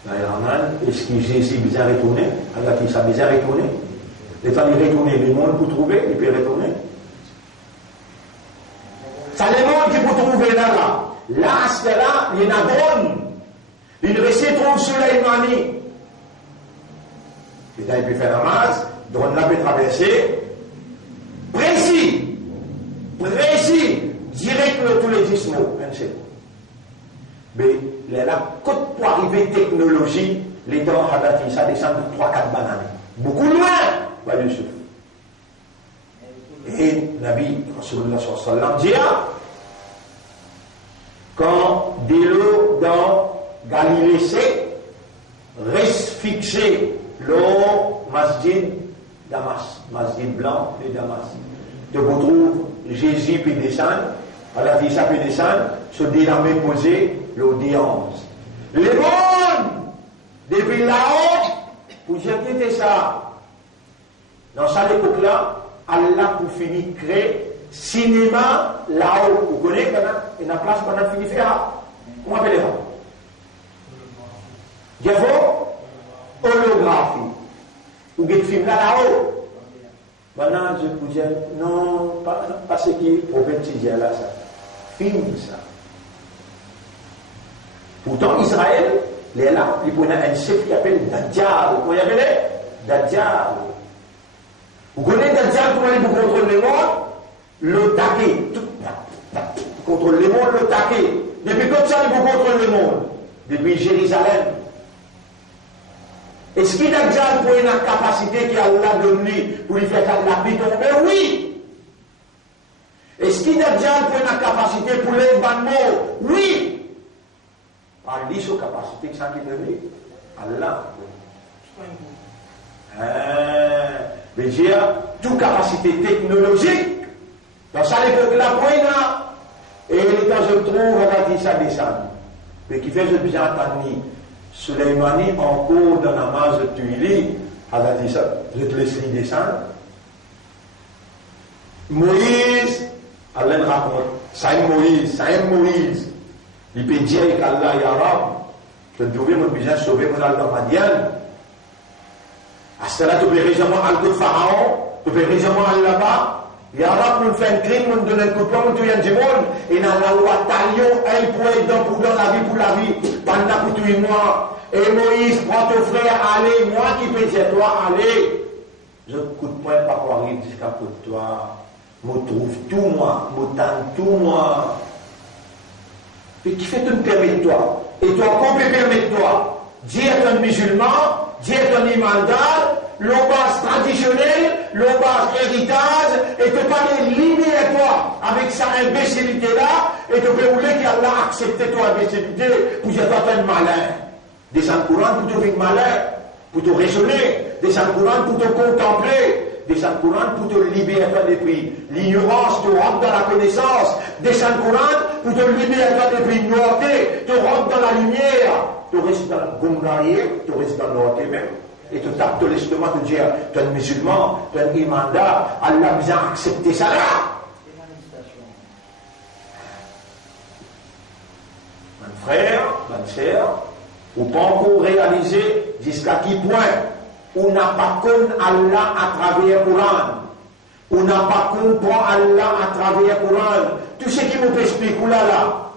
Là, est-ce qu'il s'est bien retourné? Allah qui s'est bien retourné? Les temps il retourne, les mondes pour trouver, il peut retourner. Ça les mondes qui peut trouver là. Là, c'est là, il y en a bonne. Il reste trouve Soulaïmani. Et là, il peut faire la masse, donc là, il peut traverser. Précis, direct tous les 10 mots. Mais là, quand pour arriver technologie, les temps, ça descend de 3-4 bananes. Beaucoup loin, va le souffle. Et Nabi Rasulullah sallallahu alayhi wa sallam dit, quand de l'eau dans Galilée reste fixé l'eau masjid Damas, masjid blanc de Damas. Tu retrouves Jésus puis descendre, Allah dit ça puis descendre, se délamé posé l'audience. Les mondes, depuis là-haut, pour jeter ça. Dans cette époque-là, Allah pour finir créer cinéma là-haut. Vous connaissez, il y a une place qu'on a fini de faire. Comment appelez-vous? Diavo, holographie. Ou des films là-haut. Maintenant, je vous dis, non, pas ce qui est prophétisé là, ça. Film, ça. Pourtant, Israël, il est là, il connaît un chef qui appelle Dajjal. Vous voyez, Dajjal. Vous connaissez Dajjal, comment il vous contrôle le monde? Le taquet. Vous contrôlez le monde, le taquet. Depuis quand ça, il vous contrôle le monde? Depuis Jérusalem. Est-ce qu'il a déjà pour une capacité qui Allah donné pour lui faire la vie tomber? Oui. Est-ce qu'il a déjà pour une capacité pour les bandeaux? Oui. Par lui, sur capacité que ça qui donné? Allah. Mais j'ai toute capacité technologique. Dans ça, l'époque-là, et quand je trouve, on a dit ça descend. Mais qui fait, je bien entendu. Soulaïmani, en cours de namaz de Tuili, elle a dit ça, je te laisse descendre. Moïse, Allah raconte, Saïm Moïse, il peut dire qu'Allah est arabe, je devais me bien sauver mon Allah Madian. À ce là, tu peux récemment al de Pharaon, tu peux récemment al là-bas. Il arabe nous fait un crime, nous donne un coup de poing, nous tuons du monde, et dans la loi Talion, elle pourrait dans la vie pour la vie, pendant pour tuer moi. Et Moïse, prends ton frère, allez, moi qui peux dire toi, allez. Je coup de poing, pas pour arriver jusqu'à côté de toi. Me trouve tout moi, me tente tout moi. Mais qui fait tout me permettre toi? Et toi, qu'on peut permettre toi? Dieu est un musulman, Dieu est un imandal, le base traditionnel, le base héritage, et tu pas les libérer toi avec sa imbécilité-là, et tu peux rouler qu'Allah a accepté ton imbécilité pour dire toi t'es malin. Descends le Coran pour te vivre malin, pour te raisonner, descends le Coran pour te contempler, descends le Coran pour te libérer depuis l'ignorance, te rentre dans la connaissance, descends le Coran pour te libérer depuis l'ignorité, te rentre dans la lumière, tu restes dans le gomraïe, tu restes dans l'orté même. Et tu tapes de l'estomac de dire, tu es un musulman, tu es un imanda, Allah a bien accepté ça là. Mon frère, ma sœur, ou pas encore réaliser jusqu'à qui point on n'a pas connu Allah à travers le Coran. On n'a pas compris Allah à travers le Coran. Tout ce qui nous explique là,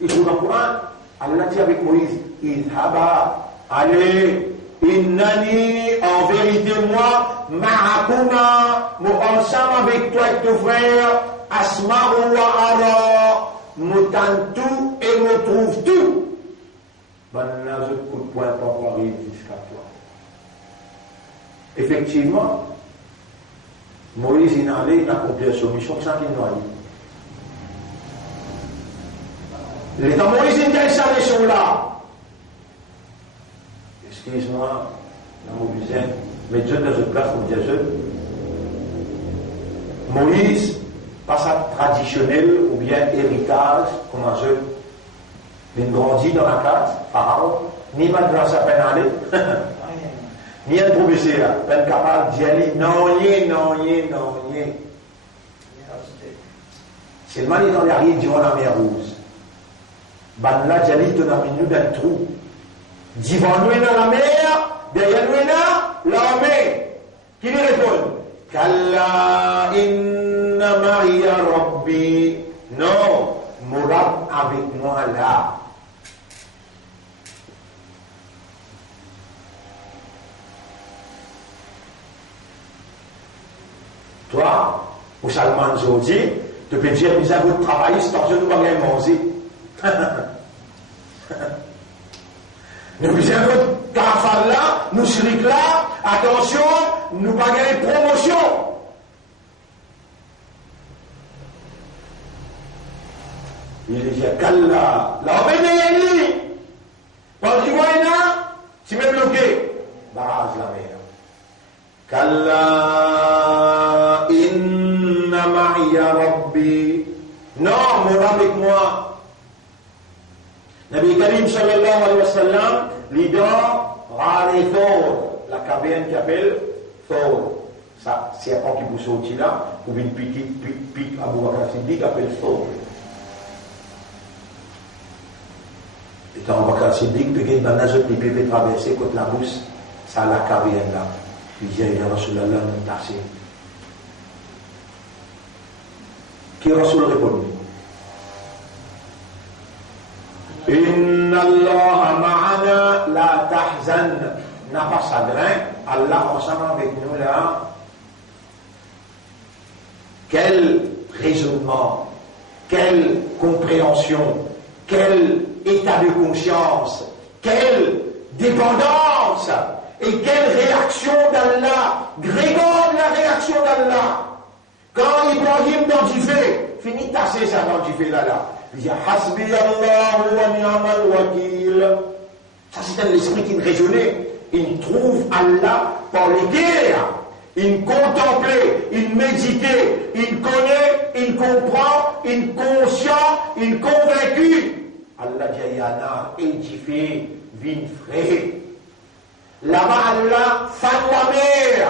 il faut dans le Coran. Allah dit avec Moïse, Idhaba, allez, innani, en vérité moi, ma'akuma, ensemble avec toi et ton frère, asma'u wa ara, m'entends tout et me trouve tout. Ben, là, je coup de poing pour arriver jusqu'à toi. Effectivement, Moïse il allait, il a accompli sa mission sans qu'il n'aille. L'état Moïse il a sa mission là. Excuse-moi, la Moïse, mais Dieu dans une place comme Dieu. Moïse, pas sa traditionnel ou bien héritage, comme un jeune, il grandit dans la case, Pharaon, ni maintenant sa peine aller. Ni un professeur là, peine capable d'y aller, non. C'est le mal dans l'arrière devant la mer Rouge. Ben là, Djali te n'a mis nous dans le trou. Devant nous dans la mer, derrière nous dans la mer. Qui lui répond? Kalla inna ma'iya rabbi. Non, Mourad avec moi là. Toi, au Salman aujourd'hui, tu peux dire, mais à votre travail, c'est parce que nous ne pouvons pas manger. Nous avons votre carafale là, nous shrik là, attention, nous ne pouvons pas gagner promotion. Il dit, Kalla, là, on va gagner. Quand tu vois là, tu m'es bloqué. Barrage la mer. Kalla. Ya Rabbi, non, mon avec moi. Nabi Karim sallallahu alayhi wa sallam, l'ident, râle Thor, la cabine qui appelle Thor. Ça, c'est un qui vous sortit là, ou une petite pique à Bakr Siddiq qui appelle Thor. Et quand Bakr Siddiq, puis il y a un autre qui peut traverser contre la mousse, ça la cabine là. Il dit, il y a Rasulallah, nous tassé. Qui Rasul répond? Inna Allah ma'ana la tahzan. N'a pas chagrin, Allah ensemble avec nous là. Quel raisonnement, quelle compréhension, quel état de conscience, quelle dépendance et quelle réaction d'Allah. Grégor la réaction d'Allah. Quand Ibrahim dans du fait, finit tasser ça dans du fait là. Il dit Hasbi Allah wa ni'mal wakil. Ça c'est un esprit qui raisonnait. Il trouve Allah par les guerres. Il contemplait, il méditait, il connaît, il comprend, il conscient, il convaincu. Allah dit Yana, édifié, vin frais. Là-bas Allah fan la mer.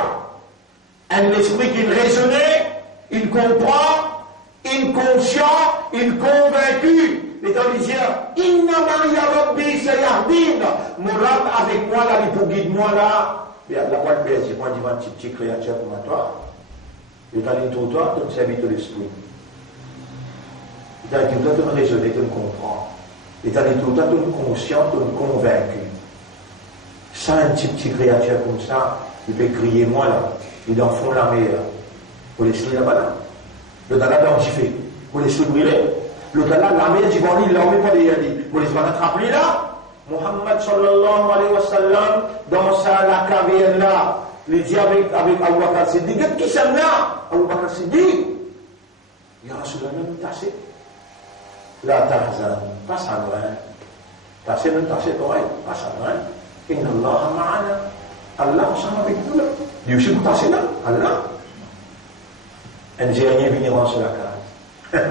Un esprit qui raisonnait. Il comprend, il conscient, il convaincu. L'État dit, Inna Maria Rabbi Sayardin. Mon Rab avec moi là, il pour guider moi là. Mais la voix de c'est moi devant une petite créature comme toi. L'État dit, toi, tu servir de l'esprit. L'État dit, toi, tu me raisonnes, tu me comprends. L'État dit, toi, tu me conscient, tu me convaincu. Sans une petite créature comme ça, il peut crier moi là. Il en fond la mer. Pour laisser là-bas là. Le Dala dans le fait. Pour laisser brûler. Le Dala, la mer du Bani, il l'a pas derrière lui. Pour laisser l'attraper là. Muhammad sallallahu alayhi wa sallam, dans sa la cavière là, il dit avec Abu Bakr Siddiq, qui c'est là? Abu Bakr Siddiq. Ya Rasulullah, nous tassez. La tahzan, pas ça loin. Tassez, nous tassez, toi, pas ça loin. Inna Allah ma'ana. Allah ensemble avec nous là. Dieu aussi vous tassez là, Allah. Un Nigérien venir sur la case.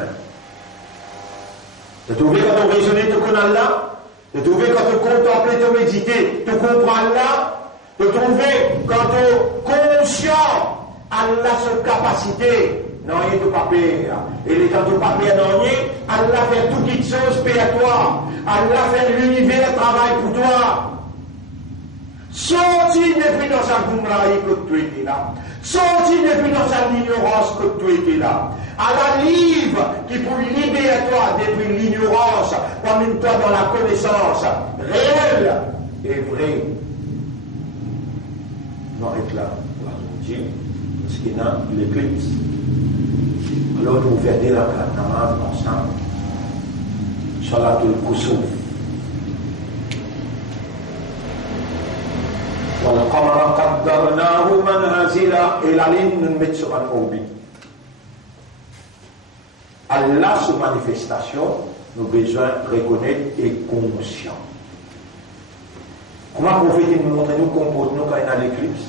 Tu trouves quand on raisonne, tu connais Allah? De trouver quand tu contemples, tu médites, tu comprends Allah. De trouver quand tu conscient Allah sa capacité. Non, il ne pas pire. Et les temps tu pas pire, non, Allah fait tout qui chose paix à toi. Allah fait l'univers travail pour toi. Sorti depuis dans sa goumraï que tu étais là. Sorti depuis dans sa ignorance que tu étais là. À la livre qui pour libérer toi depuis l'ignorance, comme toi dans la connaissance réelle et vraie. On arrête là, Dieu, parce qu'il y a l'éclipse. Alors nous faisons dire la namaz ensemble. Salatul Kusuf. والقمر قدرناه منازل et la ligne nous met sur un orbite. Allah, sous manifestation, nous besoin de reconnaître et conscient. Comment le prophète nous montre nous comportons quand il y a l'éclipse?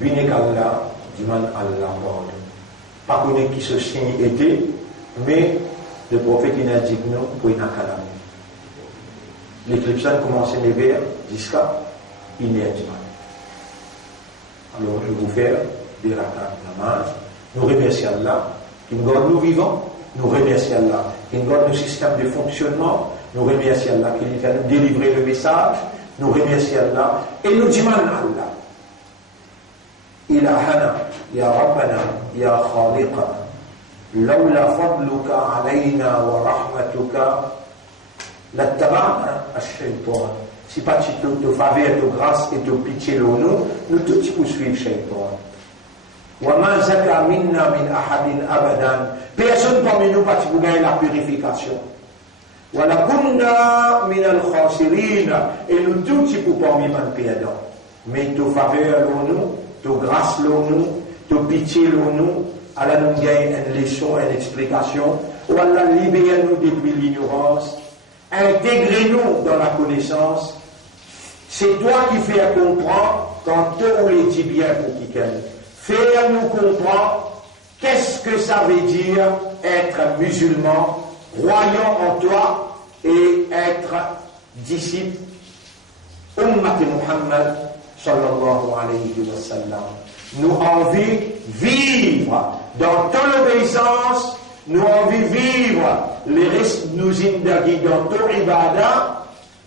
Bien qu'Allah, demande Allah pardon. Pas connaître qui ce signe était, mais le prophète il a dit nous pour une calamité. L'éclipse a commencé à vers jusqu'à immédiatement. Alors je vais vous faire des rakat namaz. Nous remercions Allah qui nous garde nous vivants. Nous remercions Allah qui nous garde nos systèmes de fonctionnement. Nous remercions Allah qui nous a délivré le message. Nous remercions Allah et nous demandons Allah. إلهنا يا ربنا يا خالقنا لولا فضلك علينا ورحمتك لاتبعنا الشيطان. Si pas de faveur, de grâce et de pitié nous tous poursuivons le shaitan. وما زكى منا من أحد أبدا. Personne parmi nous pas gagner la purification. ولكنا من الخاسرين. Et nous tous pour parmi les perdants. Mais de faveur nous, de grâce nous, de pitié nous, Allah nous gagne une leçon, une explication. Ou Allah libère nous depuis l'ignorance. Intégrez-nous dans la connaissance. C'est toi qui fais comprendre quand on les dit bien pour qui qu'elle. Fais-nous comprendre qu'est-ce que ça veut dire être musulman, croyant en toi et être disciple. Ummat Muhammad sallallahu alayhi wa sallam. Nous envie vivre dans toute l'obéissance, nous envie vivre les restes nous indagis dans toute ibadah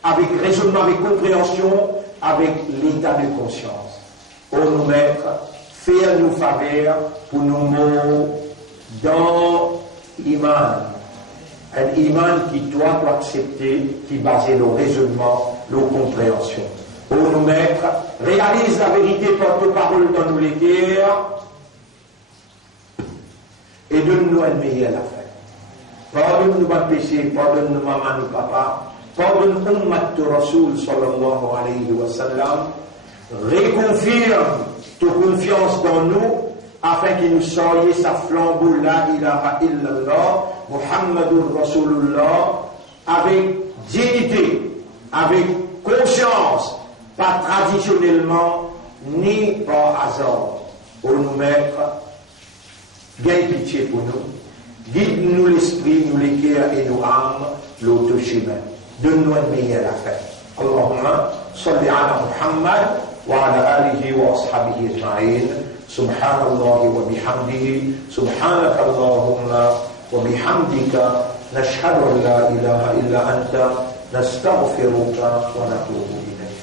avec raisonnement, avec compréhension, avec l'état de conscience. Ô nous maîtres, fais-nous faveur pour nous mots dans l'iman. Un iman qui doit accepter, qui base le raisonnement, la compréhension. Ô nous maîtres, réalise la vérité par tes paroles dans nos cœurs et donne-nous un meilleur affaire. Pardonne-nous nos péchés, pardonne-nous maman, nos papa. Pardonne Ummat Rasul sallallahu alayhi wa sallam, réconfirme ta confiance dans nous afin qu'il nous soyez sa flambeau la ilaha illallah, Muhammadur Rasulullah, avec dignité, avec conscience, pas traditionnellement ni par hasard. Ô nous maîtres, gagne pitié pour nous, guide-nous l'esprit, nous les cœurs et nos âmes, l'autre chemin. Donne-nous un meilleur affaire. Allahumma salli ala Muhammad wa ala alihi wa ashabihi ajma'in. Subhanallah wa bihamdihi. Subhanaka Allahumma wa bihamdika. Nashhadu an la ilaha illa anta. Nastaghfiruka wa natubu ilayk.